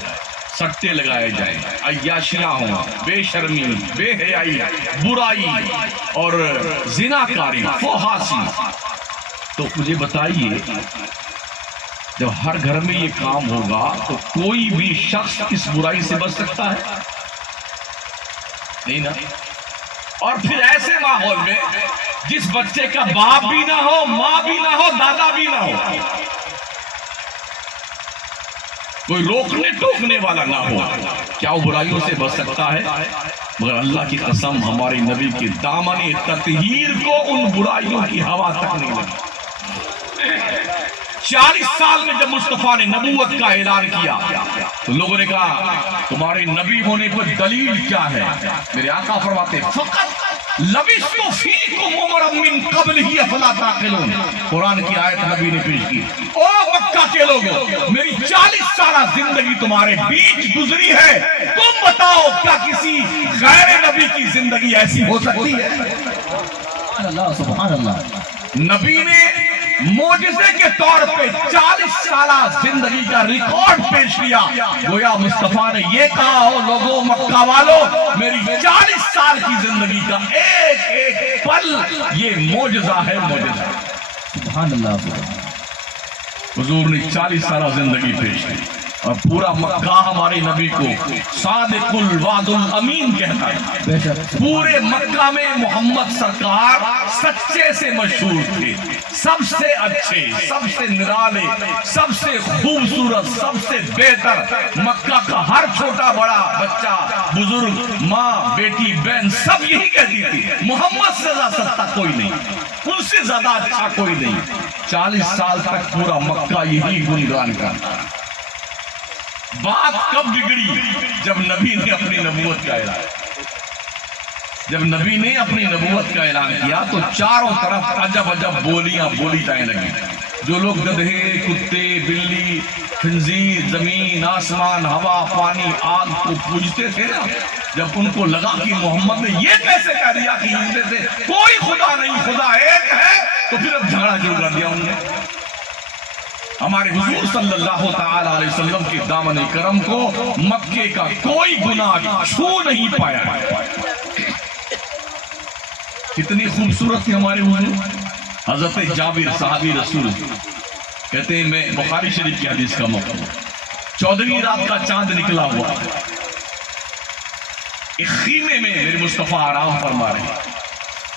سٹے لگائے جائیں، عیاشیاں ہوں، بے شرمی، بے حیائی، برائی اور زناکاری، فحاشی، تو مجھے بتائیے جب ہر گھر میں یہ کام ہوگا تو کوئی بھی شخص اس برائی سے بچ سکتا ہے؟ نہیں نا۔ اور پھر ایسے ماحول میں جس بچے کا باپ بھی نہ ہو، ماں بھی نہ ہو، دادا بھی نہ ہو، کوئی روکنے ٹوکنے والا نہ ہو، کیا وہ برائیوں سے بچ سکتا ہے؟ مگر اللہ کی قسم ہمارے نبی کے دامن تطہیر کو ان برائیوں کی ہوا تک نہیں لگی۔ 40 سال میں جب مصطفیٰ نے نبوت کا اعلان کیا تو لوگوں نے کہا تمہارے نبی ہونے پر دلیل کیا ہے؟ میرے آقا فرماتے فقط لبثت فیکم عمرا من قبلہ افلا تعقلون، قرآن کی آیت نبی نے پیش کی، او مکہ کے لوگوں میری 40 سالہ زندگی تمہارے بیچ گزری ہے، تم بتاؤ کیا کسی غیر نبی کی زندگی ایسی ہو سکتی ہے؟ سبحان اللہ سبحان اللہ۔ نبی نے معجزے کے طور پہ 40 سالہ زندگی کا ریکارڈ پیش کیا، گویا مصطفیٰ نے یہ کہا ہو لوگوں مکہ والوں میری 40 سال کی زندگی کا ایک ایک پل یہ معجزہ ہے، معجزہ۔ سبحان اللہ۔ حضور نے 40 سالہ زندگی پیش کی اور پورا مکہ ہمارے نبی کو صادق الوعد الامین کہتا ہے۔ پورے مکہ میں محمد سرکار سچے سے مشہور تھے، سب سے اچھے، سب سے نرالے، سب سے خوبصورت، سب سے بہتر۔ مکہ کا ہر چھوٹا بڑا بچہ، بزرگ، ماں، بیٹی، بہن سب یہی کہتی تھی محمد سے زیادہ سچا کوئی نہیں۔ ان سے زیادہ اچھا کوئی نہیں. 40 سال تک پورا مکہ یہی گنگان کرتا. بات کب بگڑی؟ جب نبی نے اپنی نبوت کا اعلان جب نبی نے اپنی نبوت کا اعلان کیا تو چاروں طرف عجب عجب بولیاں بولی جائیں لگی. جو لوگ گدھے، کتے، بلی، خنزیر، زمین، آسمان، ہوا، پانی، آگ کو پوجتے تھے نا، جب ان کو لگا کہ محمد نے یہ کیسے کہہ دیا کہ ان میں سے کوئی خدا نہیں، خدا ایک ہے، تو پھر اب جھگڑا شروع کر دیا انہوں نے. ہمارے حضور صلی اللہ تعالی علیہ وسلم کے دامن کرم کو مکے کا کوئی گناہ چھو نہیں پایا. کتنی خوبصورت تھی ہمارے حضور. حضرت جابر صحابی رسول کہتے ہیں میں بخاری شریف کی حدیث کا مفہوم 14ویں رات کا چاند نکلا ہوا ایک خیمے میں میرے مصطفیٰ آرام فرما رہے ہیں.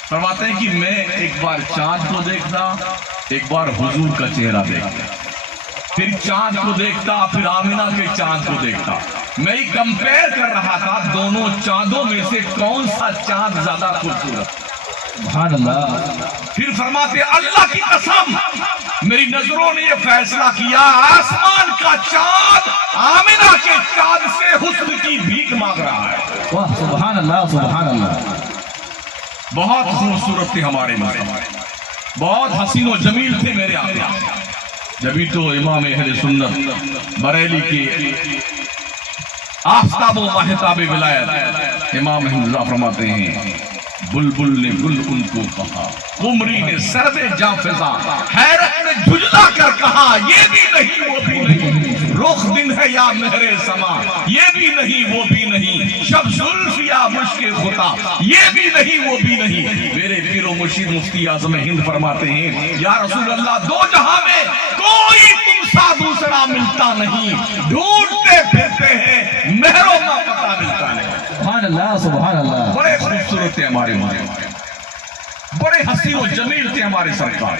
فرماتے ہیں کہ میں ایک بار چاند کو دیکھتا، ایک بار حضور کا چہرہ دیکھتا، پھر چاند کو دیکھتا، پھر آمنہ کے چاند کو دیکھتا. میں ہی کمپیر کر رہا تھا دونوں چاندوں میں سے کون سا چاند زیادہ خوبصورت. سبحان اللہ. پھر فرماتے اللہ کی قسم میری نظروں نے یہ فیصلہ کیا آسمان کا چاند آمنہ کے چاند سے حسن کی بھیک مانگ رہا ہے. واہ سبحان اللہ سبحان اللہ. بہت خوبصورت تھے ہمارے مصطفیٰ، بہت حسین و جمیل تھے میرے آقا. جبھی تو امام اہل سنت بریلی کے آفتاب و مہتاب ولایت امام احمد رضا فرماتے ہیں بلبل نے گل ان کو کہا، قمری نے سرد جاں فضا حیرت نے جھجلا کر کہا یہ بھی نہیں وہ بھی نہیں، رخ دن ہے یا مہر سما یہ بھی نہیں وہ بھی نہیں، شب زلف یا مشک خطا یہ بھی نہیں وہ بھی نہیں. میرے پیر و مرشد مفتی اعظم ہند فرماتے ہیں یا رسول اللہ دو جہاں میں کوئی تم سا دوسرا ملتا نہیں، ڈھونڈتے پھرتے ہیں مہروں کا پتہ ملتا نہیں. سبحان اللہ سبحان اللہ. بڑے خوبصورت تھے ہمارے ماں، بڑے حسین و جمیل تھے ہمارے سرکار،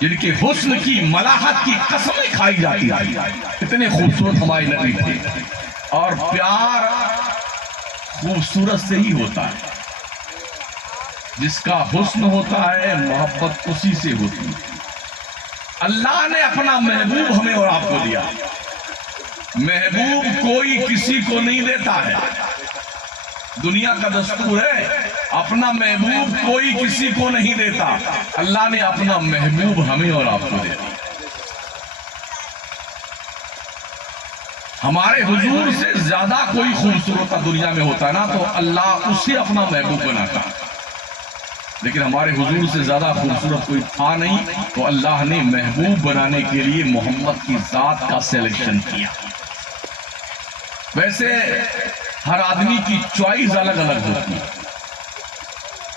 جن کے حسن کی ملاحت کی قسمیں کھائی جاتی تھی. اتنے خوبصورت ہمارے نبی تھے. اور پیار خوبصورت سے ہی ہوتا ہے، جس کا حسن ہوتا ہے محبت اسی سے ہوتی ہے. اللہ نے اپنا محبوب ہمیں اور آپ کو دیا. محبوب کوئی کسی کو نہیں دیتا ہے، دنیا کا دستور ہے اپنا محبوب کوئی کسی کو نہیں دیتا. اللہ نے اپنا محبوب ہمیں اور آپ کو دیا. ہمارے حضور سے زیادہ کوئی خوبصورت دنیا میں ہوتا نا تو اللہ اسے اپنا محبوب بناتا، لیکن ہمارے حضور سے زیادہ خوبصورت کوئی تھا نہیں تو اللہ نے محبوب بنانے کے لیے محمد کی ذات کا سلیکشن کیا. ویسے ہر آدمی کی چوائس الگ الگ ہوتی ہے.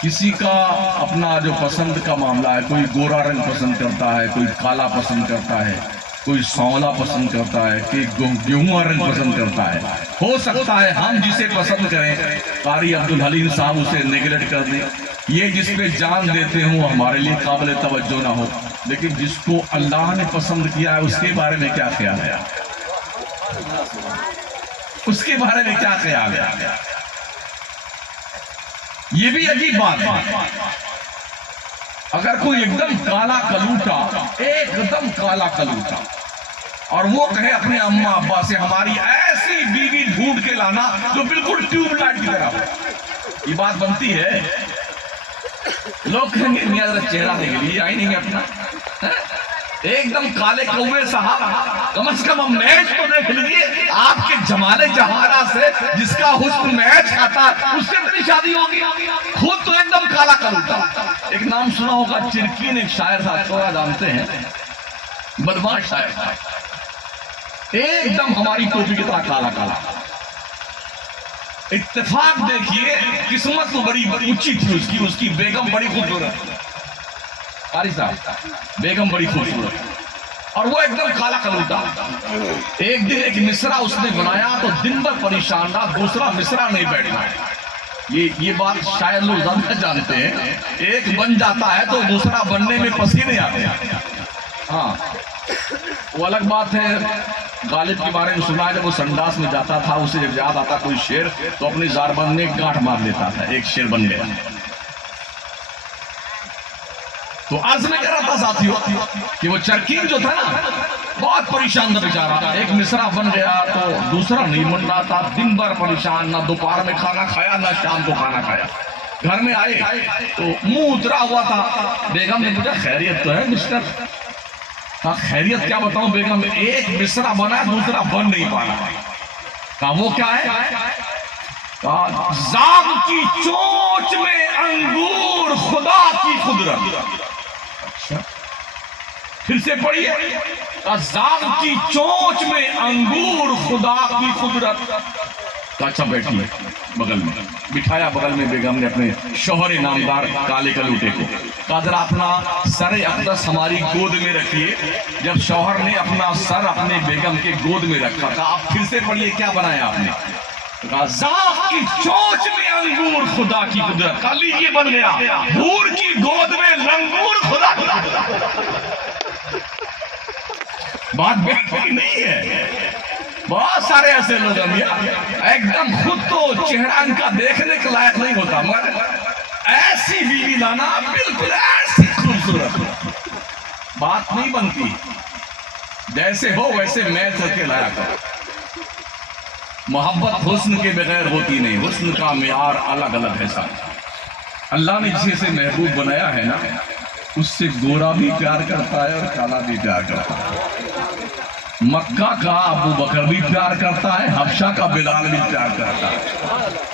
کسی کا اپنا جو پسند کا معاملہ ہے، کوئی گورا رنگ پسند کرتا ہے، کوئی کالا پسند کرتا ہے، کوئی سانولا پسند کرتا ہے، کوئی گیہواں رنگ پسند کرتا ہے. ہو سکتا ہے ہم جسے پسند کریں قاری عبدالحلیم صاحب اسے نیگلیکٹ کر دیں، یہ جس پہ جان دیتے ہوں وہ ہمارے لیے قابل توجہ نہ ہو، لیکن جس کو اللہ نے پسند کیا ہے اس کے بارے میں کیا خیال ہے؟ اس کے بارے میں کیا خیال ہے؟ یہ بھی عجیب بات ہے. اگر کوئی ایک دم کالا کلوٹا، ایک دم کالا کلوٹا، اور وہ کہے اپنے اماں ابا سے ہماری ایسی بیوی ڈھونڈ کے لانا جو بالکل ٹیوب لائٹ کی طرح ہو، یہ بات بنتی ہے؟ لوگ کہیں گے میاں ذرا چہرہ دیکھ لیجیے، آئی نہیں اپنا ایک دم کالے کوے صاحب، کم از کم میچ تو دیکھ لیجیے. آپ کے جمال جہارا سے جس کا حسن میچ کھاتا اس سے اپنی شادی ہوگی، خود تو ایک دم کالا کلوٹا. ایک نام سنا ہوگا چرکین، ایک شاعر تھا، تھوڑا جانتے ہیں، بدماش شاعر تھا، ایک دم ہماری ٹوپی کی طرح کالا کالا. اتفاق دیکھیے قسمت تو بڑی اونچی تھی اس کی بیگم بڑی خوبصورت، قاری صاحب بیگم بڑی خوبصورت، اور وہ ایک دم کالا کلوٹا. ایک دن ایک مصرع اس نے بنایا تو دن بھر پریشان رہا، دوسرا مصرع نہیں بیٹھا. یہ بات شاید لوگ زیادہ جانتے ہیں، ایک بن جاتا ہے تو دوسرا بننے میں پسینے آتے ہیں. ہاں وہ الگ بات ہے. غالب کے بارے میں سنا ہے جب وہ سنڈاس میں جاتا تھا اسے جب یاد آتا کوئی شعر تو اپنی زاربند میں گاٹھ مار لیتا تھا، ایک شعر بن گیا. تو عرض میں کہہ رہا تھا ساتھیوں کہ وہ چرکین جو تھا نا بہت پریشان تھا بیچارہ، ایک مصرع بن گیا تو دوسرا نہیں بن رہا تھا، دن بھر پریشان، نہ دوپہر میں کھانا کھایا نہ شام کو کھانا کھایا۔ گھر میں آئے تو منہ اترا ہوا تھا، بیگم نے پوچھا خیریت تو ہے مسٹر؟ کہا خیریت کیا بتاؤں بیگم، ایک مصرع بنا دوسرا بن نہیں پا رہا۔ کہا وہ کیا ہے؟ کہا زاغ کی چونچ میں انگور خدا کی قدرت۔ پھر سے پڑھیے، زاغ کی چونچ میں انگور خدا کی قدرت۔ اچھا بیٹھی بغل میں بٹھایا، بغل میں بیگم نے اپنے شوہر نامدار کالے کلوٹے کو، کہا ذرا اپنا سر اقدس ہماری گود میں رکھیے۔ جب شوہر نے اپنا سر اپنے بیگم کے گود میں رکھا، کہا آپ پھر سے پڑھیے کیا بنایا آپ نے؟ کہا زاغ کی چونچ میں انگور خدا کی قدرت۔ کہا لیجیے بن گیا، حور کی گود میں لنگور خدا کی قدرت۔ بات بہتری نہیں ہے، بہت سارے ایسے لوگ ہیں ایک دم خود تو چہرہ ان کا دیکھنے کے لائق نہیں ہوتا، مگر ایسی بیوی لانا بالکل ایسی خوبصورت بات نہیں بنتی، جیسے ہو ویسے میچ کر کے لایا کرو۔ محبت حسن کے بغیر ہوتی نہیں، حسن کا معیار الگ الگ ہے ساتھ۔ اللہ نے جسے محبوب بنایا ہے نا، اس سے گورا بھی پیار کرتا ہے اور کالا بھی پیار کرتا ہے۔ مکہ کا ابو بکر بھی پیار کرتا ہے، حبشہ کا بلال بھی پیار کرتا ہے،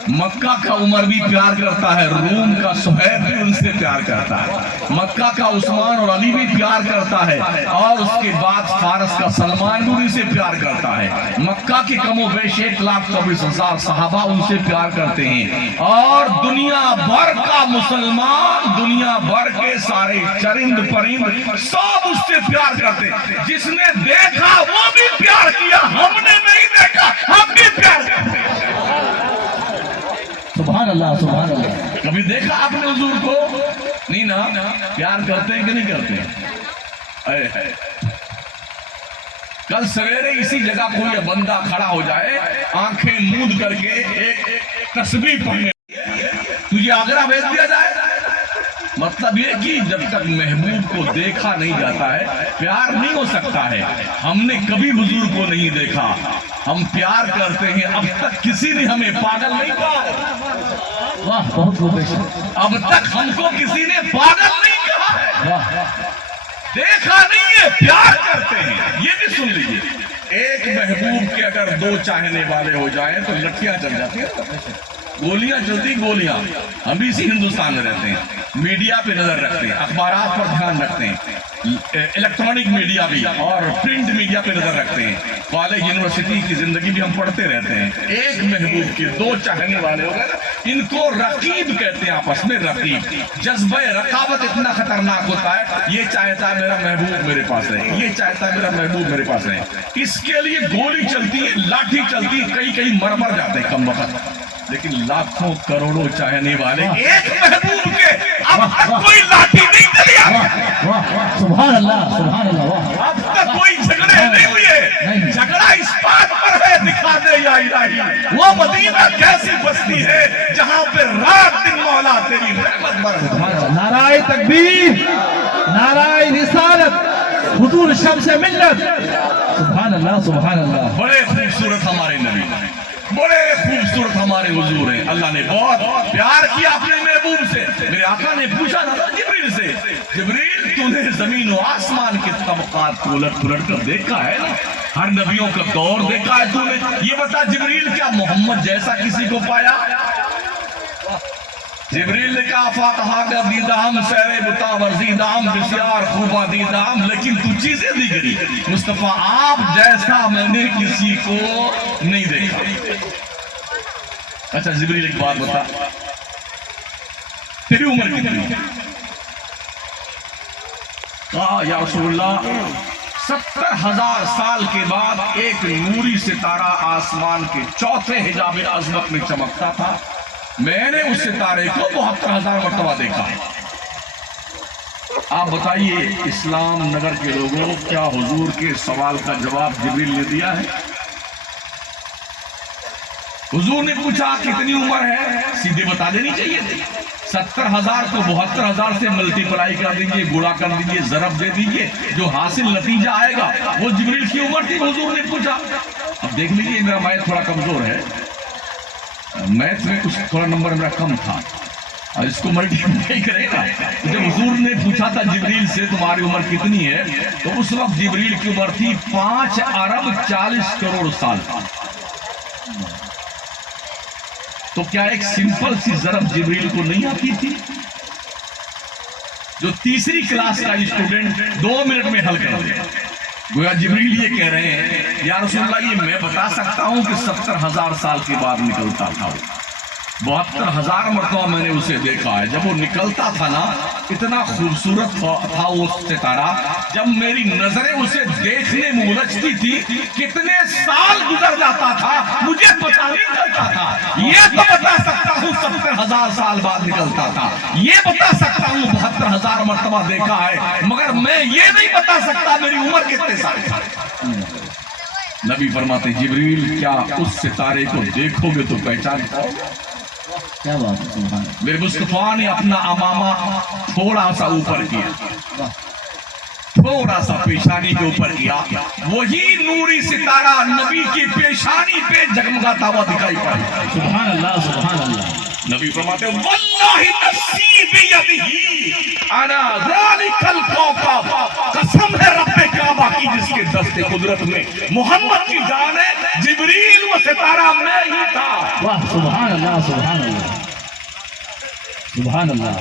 مکہ کا عمر بھی پیار کرتا ہے، روم کا سہیب بھی ان سے پیار کرتا ہے، مکہ کا عثمان اور علی بھی پیار کرتا ہے، اور اس کے بعد فارس کا سلمان بھی ان سے پیار کرتا ہے۔ مکہ کے کم و بیش 1,24,000 صحابہ ان سے پیار کرتے ہیں، اور دنیا بھر کا مسلمان، دنیا بھر کے سارے چرند پرند سب اس سے پیار کرتے ہیں۔ جس نے دیکھا وہ بھی پیار کیا، ہم نے نہیں دیکھا ہم بھی پیار کرتے ہیں۔ سبحان اللہ سبحان اللہ۔ کبھی دیکھا آپ نے حضور کو؟ نہیں نا، پیار کرتے ہیں کہ نہیں کرتے ہیں؟ کل سویرے اسی جگہ کوئی بندہ کھڑا ہو جائے، آنکھیں موند کر کے ایک تسبیح پڑھنے، تجھے آگرہ بھیج دیا جائے، مطلب یہ کہ جب تک محبوب کو دیکھا نہیں جاتا ہے پیار نہیں ہو سکتا ہے۔ ہم نے کبھی حضور کو نہیں دیکھا، ہم پیار کرتے ہیں، اب تک کسی نے ہمیں پاگل نہیں کہا، واہ بہت خوب، اب تک ہم کو کسی نے پاگل نہیں کہا ہے، دیکھا نہیں ہے، پیار کرتے ہیں۔ یہ بھی سن لیجیے، ایک محبوب کے اگر دو چاہنے والے ہو جائیں تو لٹیاں چل جاتی ہیں، گولیاں چلتی، گولیاں۔ ہم بھی اسی ہندوستان میں رہتے ہیں، میڈیا پہ نظر رکھتے ہیں، اخبارات پر دھیان رکھتے ہیں، الیکٹرانک میڈیا بھی اور پرنٹ میڈیا پہ نظر رکھتے ہیں، کالج یونیورسٹی کی زندگی بھی ہم پڑھتے رہتے ہیں۔ ایک محبوب کے دو چاہنے والے ہو گئے، ان کو رقیب کہتے ہیں، آپس میں رقیب۔ جذبہ رقابت اتنا خطرناک ہوتا ہے، یہ چاہتا ہے میرا محبوب میرے پاس ہے، یہ چاہتا ہے میرا محبوب میرے پاس ہے، اس کے لیے گولی چلتی ہے، لاٹھی چلتی ہے، کئی مر جاتے ہیں کم وقت۔ لیکن لاکھوں کروڑوں چاہنے والے ایک محبوب کے اب تک کوئی لاٹھی نہیں چلی ہے، سبحان اللہ سبحان اللہ۔ اب تک کوئی جھگڑے نہیں ہوئے، جھگڑا اس بات پر ہے، دکھا دے یا الہی وہ مدینہ کیسی بستی ہے جہاں پہ رات دن مولا تیری رحمت برسے۔ نعرہ تکبیر، نعرہ رسالت، حضور شمس ملت، سبحان اللہ سبحان اللہ۔ بڑے خوبصورت ہمارے نبی، بڑے خوبصورت ہمارے حضور ہیں۔ اللہ نے بہت پیار کیا اپنے محبوب سے۔ میرے آقا نے پوچھا نا جبریل سے، جبریل تو نے زمین و آسمان کے طبقات کو الٹ پلٹ کر دیکھا ہے نا، ہر نبیوں کا دور دیکھا ہے تو نے، یہ بتا جبریل کیا محمد جیسا کسی کو پایا؟ جبریل نے کہا فاتحہ کا دیدام سیر بتا ورزیدام بسیار خوبہ دیدام، لیکن تو چیزیں دیگری مصطفیٰ آپ جیسا میں نے کسی کو نہیں دیکھا۔ اچھا جبریل ایک بات بتا، تیری عمر کتنی؟ کہا یا رسول اللہ 70,000 سال کے بعد ایک نوری ستارہ آسمان کے چوتھے حجاب عظمت میں چمکتا تھا، میں نے اس ستارے کو 72,000 مرتبہ دیکھا۔ آپ بتائیے اسلام نگر کے لوگوں، کیا حضور کے سوال کا جواب جبریل نے دیا ہے؟ حضور نے پوچھا کتنی عمر ہے، سیدھے بتا دینی چاہیے تھی، 70,000 کو 72,000 سے ملٹیپلائی کر دیجئے، گڑا کر دیجئے، ضرب دے دیجئے، جو حاصل نتیجہ آئے گا وہ جبریل کی عمر تھی. حضور نے پوچھا. اب دیکھ لیجئے میرا میتھ تھوڑا کمزور ہے، میتھ میں کچھ تھوڑا نمبر میرا کم تھا، اور اس کو ملٹیپلائی کرے گا. جب حضور نے پوچھا تھا جبریل سے تمہاری عمر کتنی ہے، تو اس وقت جبریل کی عمر تھی 5 ارب 40 کروڑ سال. تو کیا ایک سمپل سی ضرب جبریل کو نہیں آتی تھی؟ جو تیسری کلاس کا اسٹوڈنٹ 2 منٹ میں حل کر دے. گویا جبریل یہ کہہ رہے ہیں یا رسول اللہ یہ میں بتا سکتا ہوں کہ 70,000 سال کے بعد نکلتا تھا. 72,000 مرتبہ میں نے اسے دیکھا ہے. جب وہ نکلتا تھا نا اتنا خوبصورت تھا وہ ستارہ. جب میری نظریں اسے دیکھنے میں الجھتی تھی کتنے سال گزر جاتا تھا مجھے پتا نہیں چلتا تھا. یہ تو بتا سکتا ہوں 70,000 سال بعد نکلتا تھا. یہ بتا سکتا ہوں 72,000 مرتبہ دیکھا ہے، مگر میں یہ نہیں بتا سکتا میری عمر کتنے سال ہے. نبی فرماتے جبریل کیا اس ستارے کو دیکھو گے تو پہچان پاؤ گے. کیا بات ہے، سبحان اللہ. میرے مصطفیٰ نے اپنا امامہ تھوڑا سا اوپر کیا، تھوڑا سا پیشانی کے اوپر کیا، وہی نوری ستارہ نبی کی پیشانی پہ جگمگاتا ہوا دکھائی پڑا. سبحان اللہ سبحان اللہ. نبی فرماتے ہیں واللہ نفسی بیدہ انا ذالک الکوکب، قسم ہے رب کعبہ کی جس کے دست قدرت میں محمد کی جان ہے، جبریل وہ ستارہ میں ہی تھا. واہ سبحان اللہ سبحان اللہ سبحان اللہ.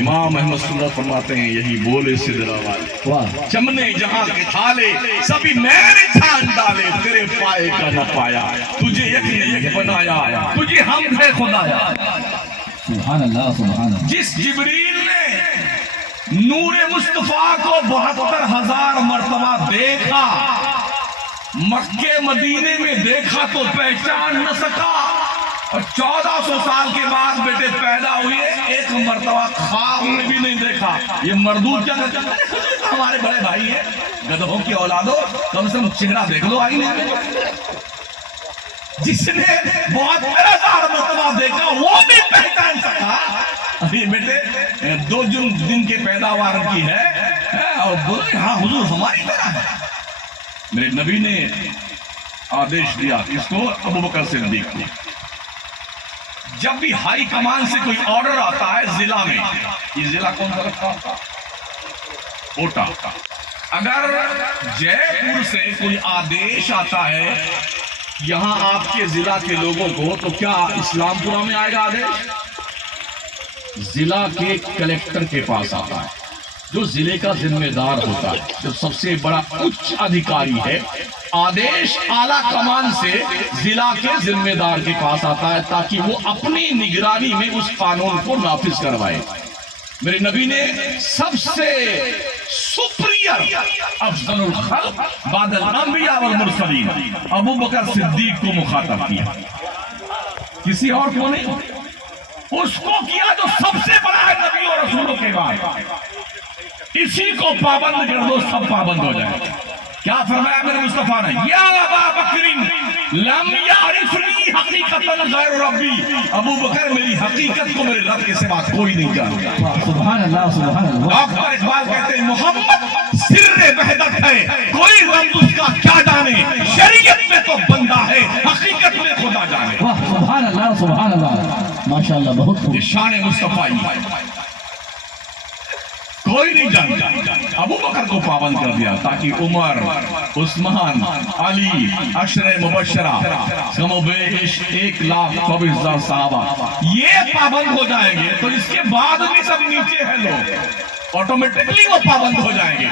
امام احمد صلی اللہ فرماتے ہیں یہی بولے سدرا والے واہ چمنے جہاں کے تھالے سبھی میں نے چھان ڈالے، تیرے پائے کا نہ پایا، تجھے یک نے یک بنایا، تجھے ہم ہے خدایا. سبحان اللہ سبحان اللہ. جس جبریل نے نور مصطفیٰ کو 72,000 مرتبہ دیکھا، مکے مدینے میں دیکھا تو پہچان نہ سکا، اور 1400 سال کے بعد بیٹے پیدا ہوئے ایک مرتبہ خواب میں بھی نہیں دیکھا. یہ مردود کیا کہتے ہیں ہمارے بڑے بھائی ہیں گدھوں کی اولادوں، کم سے کم چہرہ دیکھ لو آئینے میں. جس نے 72,000 مرتبہ دیکھا وہ بھی پہچان سکا. ابھی بیٹے 2 دن کے پیداوار کی ہے اور بولے ہاں حضور ہماری طرح ہے. میرے نبی نے آدیش دیا اس کو ابو بکر صدیق کو، جب بھی ہائی کمان سے کوئی آرڈر آتا ہے ضلع میں، یہ ضلع کون سا رکھتا ہوتا؟ کوٹا. اگر جے پور سے کوئی آدیش آتا ہے یہاں آپ کے ضلع کے لوگوں کو، تو کیا اسلام پورہ میں آئے گا آدیش؟ ضلع کے کلیکٹر کے پاس آتا ہے جو ضلع کا ذمہ دار ہوتا ہے، جو سب سے بڑا اچ ادھیکاری ہے. آدیش اعلیٰ کمان سے ضلع کے ذمہ دار کے پاس آتا ہے تاکہ وہ اپنی نگرانی میں اس قانون کو نافذ کروائے. میرے نبی نے سب سے سپریئر افضل الخلق بعد الانبیاء والمرسلین ابو بکر صدیق کو مخاطب کیا، کسی اور کو نہیں. اس کو کیا جو سب سے بڑا ہے نبی اور رسولوں کے بعد. اسی کو پابند کر دو سب پابند ہو جائے. کیا فرمایا میرے مصطفیٰ نے؟ یا ابا بکر لم یعرفنی حقیقتا غیر ربی، ابو بکر میری حقیقت کو میرے رب کے سوا کوئی نہیں جانتا. سبحان اللہ سبحان اللہ. ڈاکٹر اقبال کہتے ہیں محمد سر وحدت ہے، کوئی رب اس کا کیا جانے، شریعت میں تو بندہ ہے، حقیقت میں خدا جانے. واہ سبحان اللہ سبحان اللہ ماشاء اللہ. بہت خوب. شان مصطفیٰ کوئی نہیں جانتا. ابو بکر کو پابند کر دیا تاکہ عمر، عثمان، علی، عشرہ مبشرہ کم و بیش 1,24,000 صحابہ یہ پابند ہو جائیں گے تو اس کے بعد بھی سب نیچے ہیں لوگ، آٹومیٹکلی وہ پابند ہو جائیں گے.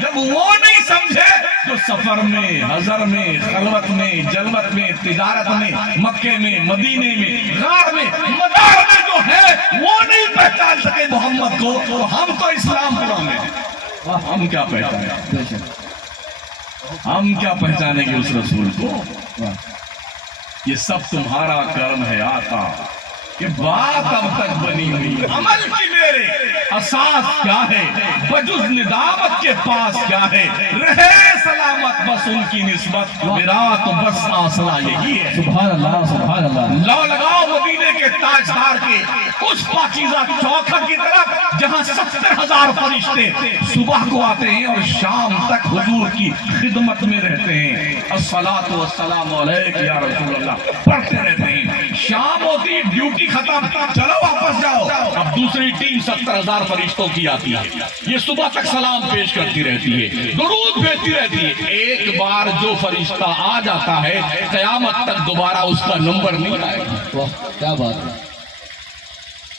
جب وہ نہیں سمجھے جو سفر میں، حضر میں، خلوت میں، جلوت میں، تجارت میں، مکے میں، مدینے میں، غار میں، مدار میں جو ہے وہ نہیں پہچان سکے محمد کو، تو ہم تو اسلام پورا میں ہم کیا پہچانیں؟ ہم کیا پہچانیں گے اس رسول کو؟ یہ سب تمہارا کرم ہے آقا، کہ بات اب تک بنی ہوئی عمل کی میرے اساس کیا ہے، بجز ندامت کے پاس کیا ہے، رہے سلامت بس ان کی نسبت، میرا تو بس حاصلہ یہی ہے۔ سبحان اللہ سبحان اللہ۔ لو لگاؤ مدینے کے تاجدار کے اس پاکیزہ چوکھٹ کی طرف جہاں 70,000 فرشتے صبح کو آتے ہیں اور شام تک حضور کی خدمت میں رہتے ہیں، الصلاۃ والسلام علیک یا رسول اللہ پڑھتے رہتے ہیں۔ شام ہوتی ڈیوٹی ختم، چلو واپس جاؤ، اب دوسری ٹیم 70,000 فرشتوں کی آتی ہے، یہ صبح تک سلام پیش کرتی رہتی ہے، درود بھیجتی رہتی ہے۔ ایک بار جو فرشتہ آ جاتا ہے قیامت تک دوبارہ اس کا نمبر نہیں آئے گا، واہ کیا بات ہے۔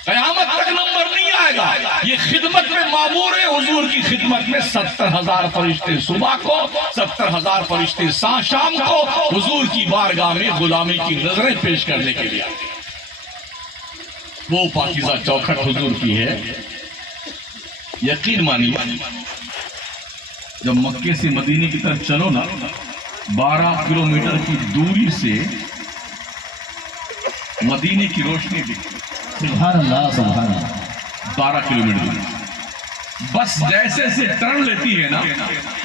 قیامت تک نمبر نہیں آئے گا۔ یہ خدمت میں معمور ہے، حضور کی خدمت میں 70,000 فرشتے صبح کو، 70,000 فرشتے شام کو حضور کی بارگاہ میں غلامی کی نظریں پیش کرنے کے لیے۔ وہ پاکیزہ چوکھٹ حضور کی ہے، یقین مانیے جب مکے سے مدینے کی طرف چلو نا، 12 کلومیٹر کی دوری سے مدینے کی روشنی دکھتی، سبحان اللہ سبحان اللہ۔ 12 کلومیٹر بس جیسے سے ٹرن لیتی ہے نا،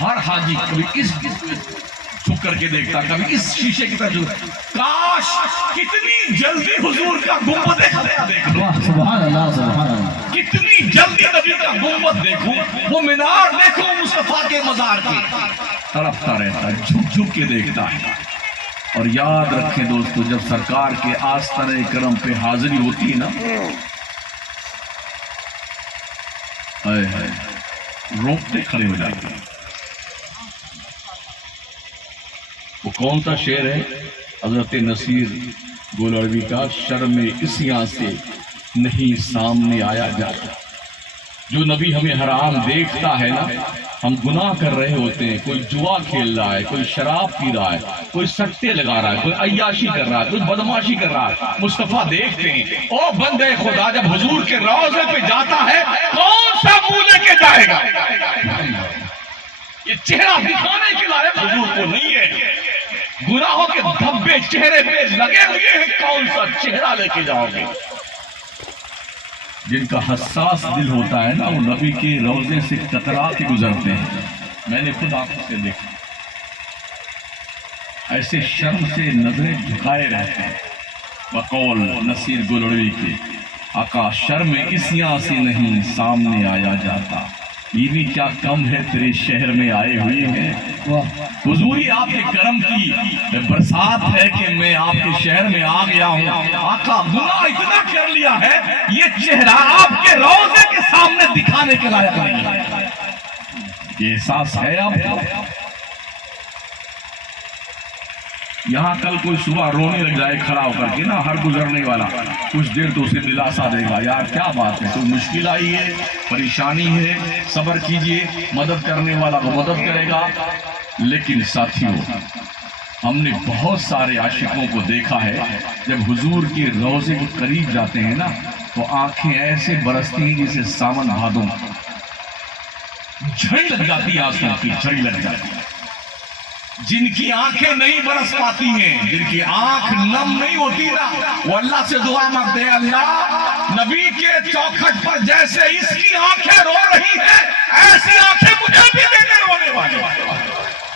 ہر حاجی کبھی اس جھک کر کے دیکھتا، کبھی اس شیشے کی طرف، کاش کتنی جلدی حضور کا گنبد دیکھ لوں، واہ سبحان اللہ سبحان اللہ۔ کتنی جلدی نبی کا گنبد دیکھوں، وہ مینار دیکھوں مصطفیٰ کے مزار کے، تڑپتا رہتا، جھک جھک کے دیکھتا ہے۔ اور یاد رکھیں دوستو، جب سرکار کے آستانے کرم پہ حاضری ہوتی ہے نا، روکتے کھڑے ہو جاتے ہیں۔ وہ کون سا شعر ہے حضرت نصیر گولڑوی کا؟ شرم اسیاں سے نہیں سامنے آیا جاتا، جو نبی ہمیں حرام دیکھتا ہے نا، ہم گناہ کر رہے ہوتے ہیں، کوئی جوا کھیل رہا ہے، کوئی شراب پی رہا ہے، کوئی سٹے لگا رہا ہے، کوئی عیاشی کر رہا ہے، کوئی بدماشی کر رہا ہے، مصطفیٰ دیکھتے ہیں۔ او بندے خدا جب حضور کے روضے پہ جاتا ہے کون سا منہ لے کے جائے گا؟ یہ چہرہ دکھانے کے لائق حضور کو نہیں ہے، گناہوں کے دھبے چہرے پہ لگے ہوئے ہیں، کون سا چہرہ لے کے جاؤ گے؟ جن کا حساس دل ہوتا ہے نا، وہ نبی کے روضے سے کترا کے گزرتے ہیں، میں نے خود آنکھوں سے دیکھا، ایسے شرم سے نظریں جھکائے رہتے ہیں۔ بقول نصیر گولڑوی کے، آقا شرم اسیاں سے نہیں سامنے آیا جاتا، یہ بھی کیا کم ہے تیرے شہر میں آئے ہوئے ہیں۔ حضوری آپ کے کرم کی برسات ہے کہ میں آپ کے شہر میں آ گیا ہوں۔ آقا گناہ اتنا کر لیا ہے، یہ چہرہ آپ کے روضے کے سامنے دکھانے کے لائق نہیں ہے۔ یہ احساس ہے آپ کو؟ یہاں کل کوئی صبح رونے لگ جائے کھڑا ہو کر کے نا، ہر گزرنے والا کچھ دیر تو اسے دلاسا دے گا، یار کیا بات ہے، کوئی مشکل آئی ہے، پریشانی ہے، صبر کیجئے، مدد کرنے والا وہ مدد کرے گا۔ لیکن ساتھیوں، ہم نے بہت سارے عاشقوں کو دیکھا ہے، جب حضور کے روضے کے قریب جاتے ہیں نا تو آنکھیں ایسے برستی ہیں جیسے ساون بھادوں، جھڑی لگ جاتی ہے، آنسوں کی جھڑی لگ جاتی ہے۔ جن کی آنکھیں نہیں برس پاتی ہیں، جن کی آنکھ نم نہیں ہوتی نا، وہ اللہ سے دعا مانگتے ہیں، اللہ نبی کے چوکھٹ پر جیسے اس کی آنکھیں رو رہی ہیں، ایسی آنکھیں مجھے بھی دینے رونے والے۔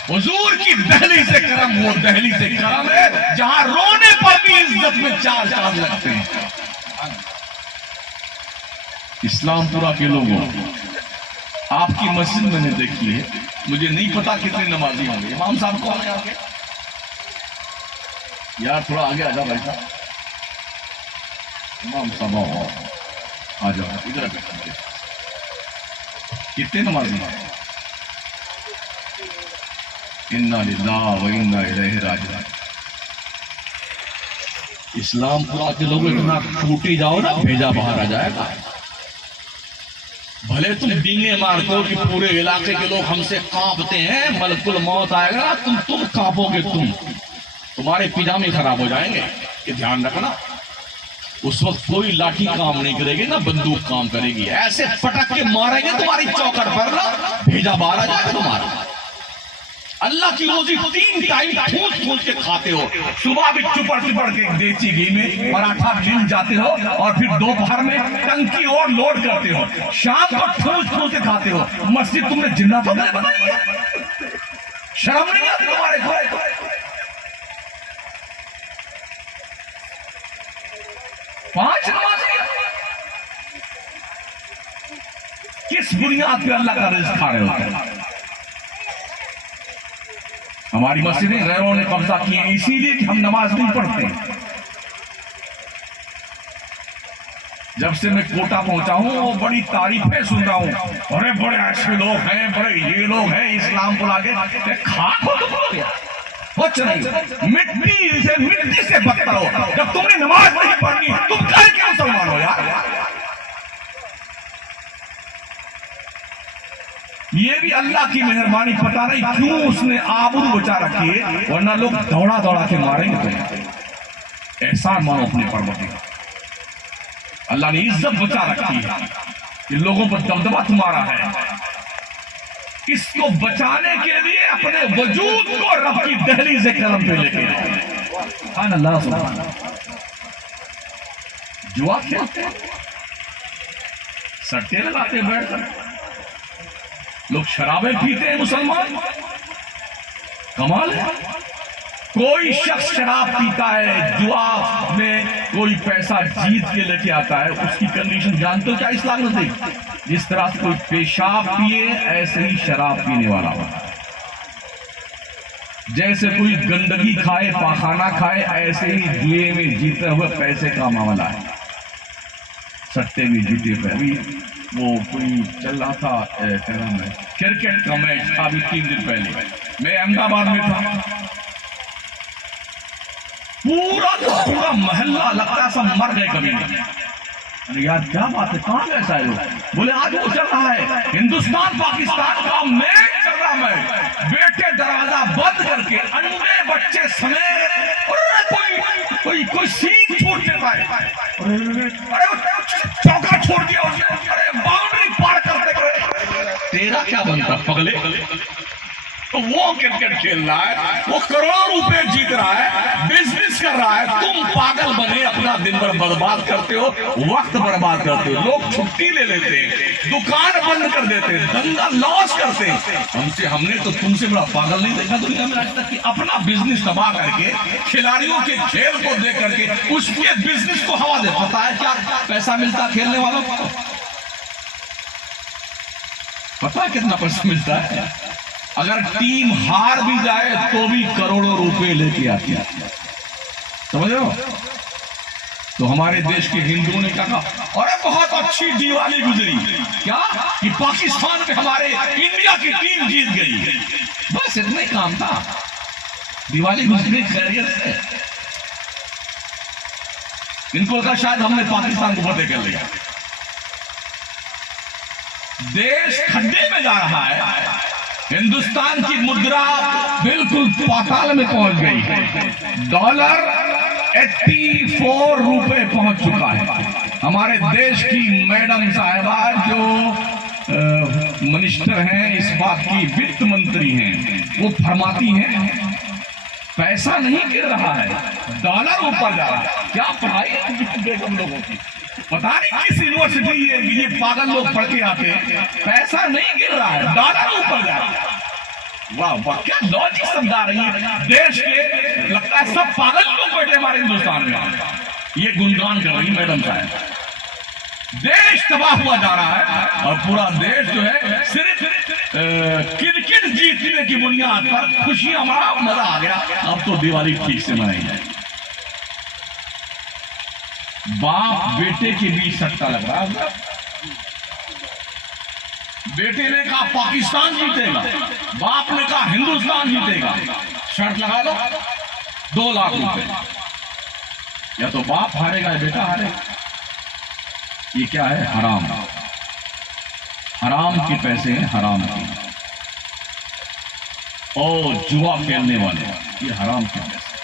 حضور کی دہلی سے کرم، وہ دہلی سے کرم ہے جہاں رونے پر بھی عزت میں چار چاند لگتے ہیں۔ اسلام پورا کے لوگوں، آپ کی مسجد میں نے دیکھی ہے، مجھے نہیں پتا کتنے نمازی ہوں گے۔ امام صاحب کون ہے آگے؟ یار تھوڑا آگے آ جاؤ بھائی صاحب، امام صاحب آ جاؤ ادھر۔ کتنے نمازی ہیں؟ انا للہ و انا الیہ راجعون۔ اسلام پورا کے لوگ اتنا ٹوٹے جاؤ نا، بھیجا باہر آ جائے گا۔ بھلے تم ڈینگے مارتے ہو کہ پورے علاقے کے لوگ ہم سے کانپتے ہیں، ملک الموت آئے گا تم کانپو گے، تمہارے پیجامے خراب ہو جائیں گے، یہ دھیان رکھنا۔ اس وقت کوئی لاٹھی کام نہیں کرے گی، نہ بندوق کام کرے گی، ایسے پٹک کے ماریں گے تمہاری چوکٹ پر نا، بھیجا باہر آ جائے گا تمہارا۔ اللہ کی روزی 3 ٹائم ٹھونس ٹھونس کے کھاتے ہو. صبح بھی چپڑ چپڑ کے دیسی گھی میں پراٹھا جم جاتے ہو اور پھر دوپہر میں ٹنکی اور لوڈ کرتے ہو. شام کو ٹھونس ٹھونس کے کھاتے ہو. مسجد تم نے جناتوں نے بنائی ہے؟ شرم نہیں آتی تمہارے کو؟ 5 نمازیں کس بنیاد پہ اللہ کا رزق کھا رہے ہوتے ہیں؟ ہماری مسجدیں غیروں نے قبضہ کی ہیں اسی لیے کہ ہم نماز نہیں پڑھتے. جب سے میں کوٹا پہنچا ہوں وہ بڑی تعریفیں سن رہا ہوں. ارے بڑے ایسے لوگ ہیں, بڑے یہ لوگ ہیں اسلام کو لاگے کھاک ہو تو گیا. کچھ نہیں, مٹی سے بدتر ہو. جب تم نے نماز نہیں پڑھنی تم کل کیا مسلمان ہو یار؟ یہ بھی اللہ کی مہربانی, پتہ نہیں کیوں اس نے آبرو بچا رکھی ہے, ورنہ لوگ دوڑا دوڑا کے ماریں گے. احسان مانو اپنے پروردگار, اللہ نے عزت بچا رکھی ہے. ان لوگوں پر دبدبہ تمہارا ہے. اس کو بچانے کے لیے اپنے وجود کو رب کی دہلیز کرم پہ لے کے سبحان اللہ سبحان اللہ. جوا کھیلتے سٹے لگاتے بیٹھ کر, لوگ شرابیں پیتے ہیں مسلمان. کمال ہے. کوئی شخص شراب پیتا ہے, جوا میں کوئی پیسہ جیت کے لے کے آتا ہے, اس کی کنڈیشن جانتے ہو کیا اسلام میں دیکھ؟ جس طرح سے کوئی پیشاب پیے ایسے ہی شراب پینے والا ہوتا ہے. جیسے کوئی گندگی کھائے پاخانہ کھائے ایسے ہی جوئے میں جیتے ہوئے پیسے کا معاملہ ہے. سٹے میں جیتے ہوئے. ابھی وہ کوئی چل رہا تھا کیا نام ہے, کرکٹ کا میچ تھا ابھی 3 دن پہلے. میں احمد آباد میں تھا. پورا محلہ لگتا سب مر گئے کبھی نہیں. یار کیا بات ہے, کہاں گئے سارے لوگ؟ بولے آج وہ چل رہا ہے ہندوستان پاکستان کا میچ چل رہا ہے. بیٹے دروازہ بند کر کے انڈے بچے سمیت کوئی سین چھوٹ دیتا ہے. چوکا چھوڑ دیا اس نے, ارے باؤنڈری پار کرتے کرتے. تیرا کیا بنتا پگلے؟ تو وہ کرکٹ کھیل رہا ہے, وہ کروڑوں روپے جیت رہا ہے, بزنس کر رہا ہے. تم پاگل بنے اپنا دن بھر برباد کرتے ہو, وقت برباد کرتے ہو. لوگ چھٹی لے لیتے ہیں, دکان بند کر دیتے ہیں, دھندا لاس کرتے ہیں. ہم نے تو تم سے بڑا پاگل نہیں دیکھا دنیا میں آج تک کہ اپنا بزنس تباہ کر کے کھلاڑیوں کے کھیل کو دیکھ کر کے اس کے بزنس کو ہوا دے. پتا ہے کیا پیسہ ملتا کھیلنے والوں کو؟ پتا ہے کتنا پیسہ ملتا ہے؟ اگر ٹیم ہار بھی جائے تو بھی کروڑوں روپے لے کے آتی ہے. سمجھ رہے ہو؟ تو ہمارے دیش کے ہندوؤں نے کہا اور بہت اچھی دیوالی گزری. کیا کہ پاکستان میں ہمارے انڈیا کی ٹیم جیت گئی. بس اتنا ہی کام تھا. دیوالی گزری خیریت سے. ان کو کہا شاید ہم نے پاکستان کو فتح کر لیا. دیش کھڈے میں جا رہا ہے. ہندوستان کی مدرا بالکل پاتال میں پہنچ گئی. ڈالر 84 روپے پہنچ چکا ہے. ہمارے دیش کی میڈم صاحبہ جو منسٹر ہیں, اس بات کی وت منتری ہیں, وہ فرماتی ہیں پیسہ نہیں گر رہا ہے, ڈالر اوپر جا رہا ہے. کیا پڑھائی ہے بیگم لوگوں کی؟ پتا نہیں کس یونیورسٹی یہ پاگل لوگ پڑھ کے آتے ہیں. پیسہ نہیں گر رہا ہے, ڈالر اوپر جا رہا ہے. واہ واہ, کیا لاجک سمجھا رہی ہے دیش کے. لگتا ہے سب پاگل لوگ بیٹھے ہمارے ہندوستان میں. یہ گنگان کر رہی میڈم صاحب. دیش تباہ ہوا جا رہا ہے اور پورا دیش جو ہے صرف کرکٹ جیتنے کی بنیاد پر خوشیاں منایا, مزہ آ گیا. اب تو دیوالی ٹھیک سے منائی جائے. باپ بیٹے کے بیچ سٹا لگ رہا ہے. بیٹے نے کہا پاکستان جیتے گا, باپ نے کہا ہندوستان جیتے گا. شرط لگا لو 2 لاکھ روپے. یا تو باپ ہارے گا یا بیٹا ہارے گا. یہ کیا ہے؟ حرام. حرام کے پیسے ہیں, حرام کے. اور جوا کھیلنے والے یہ حرام کے پیسے,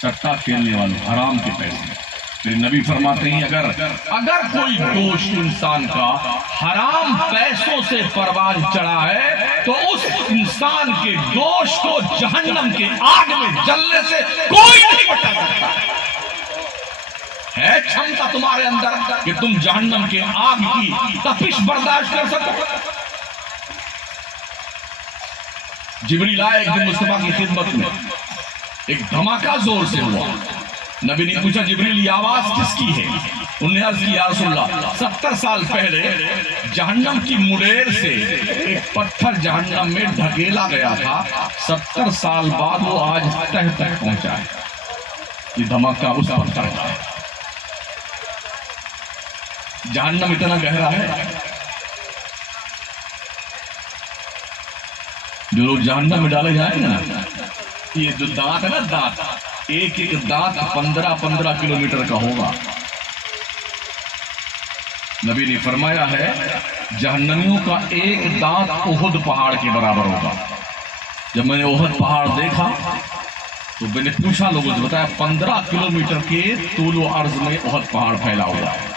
سٹا کھیلنے والے حرام کے پیسے. پھر نبی فرماتے ہیں اگر کوئی گوشت انسان کا حرام پیسوں سے پرواز چڑھا ہے تو اس انسان کے گوشت کو جہنم کے آگ میں جلنے سے کوئی نہیں بچا سکتا. ہے چھمتا تمہارے اندر کہ تم جہنم کے آگ کی تپش برداشت کر سکو؟ جبریل آئے ایک دن مصطفیٰ کی خدمت میں، ایک دھماکہ زور سے ہوا. نبی نے پوچھا جبریل یہ آواز کس کی ہے؟ انہوں نے عرض کی یا رسول اللہ 70 سال پہلے جہنم کی مڈیر سے ایک پتھر جہنم میں ڈھکیلا گیا تھا، 70 سال بعد وہ آج تہ تک پہنچا ہے. یہ دھماکہ اس پتھر کا ہے. جہنم اتنا گہرا ہے، جو لوگ جہنم میں ڈالے جائیں گے نا، یہ جو دانت ہے نا، دانت ایک ایک دانت 15 کلومیٹر کا ہوگا. نبی نے فرمایا ہے جہنمیوں کا ایک دانت احد پہاڑ کے برابر ہوگا. جب میں نے احد پہاڑ دیکھا تو میں نے پوچھا لوگوں سے، بتایا 15 کلومیٹر کے طول و عرض میں احد پہاڑ پھیلا ہوا ہے.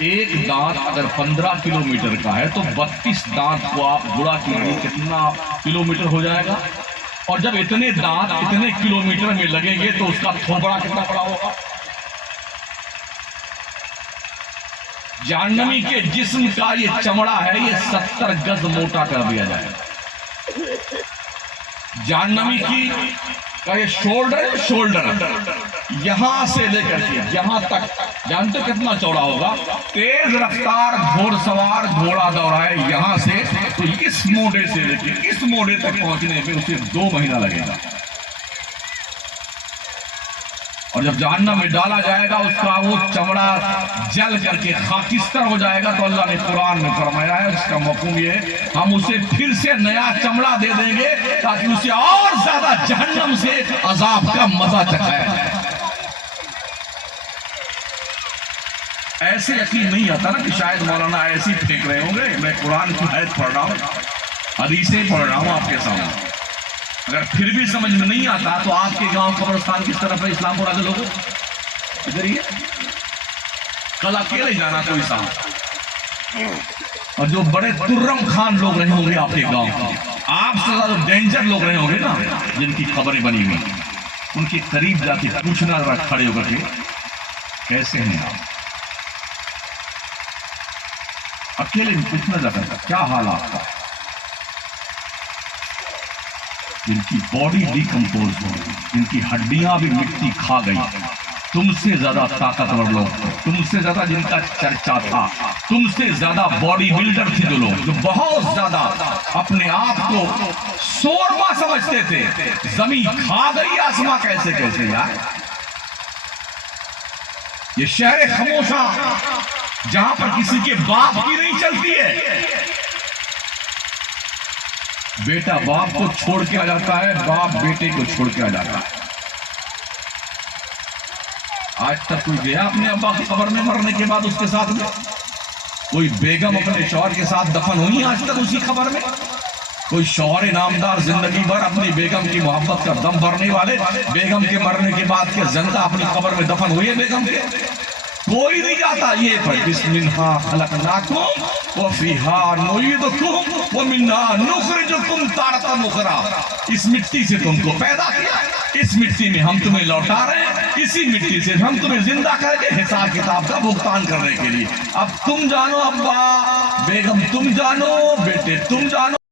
ایک دانت اگر 15 کلومیٹر کا ہے تو 32 دانت کو آپ گڑا کیجیے کتنا کلومیٹر ہو جائے گا. اور جب اتنے دانت اتنے کلومیٹر میں لگیں گے تو اس کا تھوبڑا کتنا بڑا ہوگا. جہنمی کے جسم کا یہ چمڑا ہے یہ 70 گز موٹا کر دیا جائے. جہنمی کی کا یہ شولڈر یہاں سے لے کر کے یہاں تک جانتے کتنا چوڑا ہوگا. تیز رفتار گھوڑ سوار گھوڑا دوڑائے یہاں سے تو اس موڑے سے لے کے اس موڑے تک پہنچنے میں اسے 2 مہینہ لگے گا. اور جب جہنم میں ڈالا جائے گا اس کا وہ چمڑا جل کر کے خاکستر ہو جائے گا. تو اللہ نے قرآن میں فرمایا ہے اس کا مفہوم یہ ہم اسے پھر سے نیا چمڑا دے دیں گے تاکہ اسے اور زیادہ جہنم سے عذاب کا مزہ چکھایا جائے. ایسے یقین نہیں آتا نا کہ شاید مولانا ایسے ہی پھینک رہے ہوں گے. میں قرآن کی آیت پڑھ رہا ہوں، حدیثیں پڑھ رہا ہوں آپ کے سامنے. اگر پھر بھی سمجھ میں نہیں آتا تو آپ کے گاؤں قبرستان کس طرف ہے؟ اسلام پور آگے لوگوں ادھر ہی کل اکیلے جانا کوئی صاحب. اور جو بڑے ترم خان لوگ رہے ہوں گے آپ کے گاؤں، آپ سے زیادہ ڈینجر لوگ رہے ہوں گے نا جن کی خبریں بنی ہوئی، ان کے قریب جا کے پوچھنا ذرا کھڑے ہو کر کے کیسے ہیں آپ. اکیلے پوچھنا جا کر کیا حال آپ کا. جن کی باڈی ڈیکمپوز ہو گئی، جن کی ہڈیاں بھی مٹی کھا گئی، تم سے زیادہ طاقتور لوگ، تم سے زیادہ جن کا چرچا تھا، تم سے زیادہ باڈی بلڈر تھے جو لوگ جو بہت زیادہ اپنے آپ کو سورما سمجھتے تھے. زمین کھا گئی آسماں کیسے یار. یہ شہر خاموشاں جہاں پر کسی کے باپ کی نہیں چلتی ہے. بیٹا باپ کو چھوڑ کے آ جاتا ہے، باپ بیٹے کو چھوڑ کے آ جاتا ہے. آج تک کوئی گیا اپنے ابا کی قبر میں مرنے کے بعد اس کے ساتھ میں؟ کوئی بیگم اپنے شوہر کے ساتھ دفن ہوئی آج تک اسی قبر میں؟ کوئی شوہر نامدار زندگی بھر اپنی بیگم کی محبت کا دم بھرنے والے بیگم کے مرنے کے بعد کے زندہ اپنی قبر میں دفن ہوئی ہے بیگم کے؟ کوئی نہیں جاتا. یہ پر بسم اللہ خلقناکم وفیہا نعیدکم ومنہا نخرجکم تارۃ اخری. اس مٹی سے تم کو پیدا کیا، اس مٹی میں ہم تمہیں لوٹا رہے ہیں، اسی مٹی سے ہم تمہیں زندہ کر کے حساب کتاب کا بھگتان کرنے کے لیے. اب تم جانو ابا، بیگم تم جانو، بیٹے تم جانو.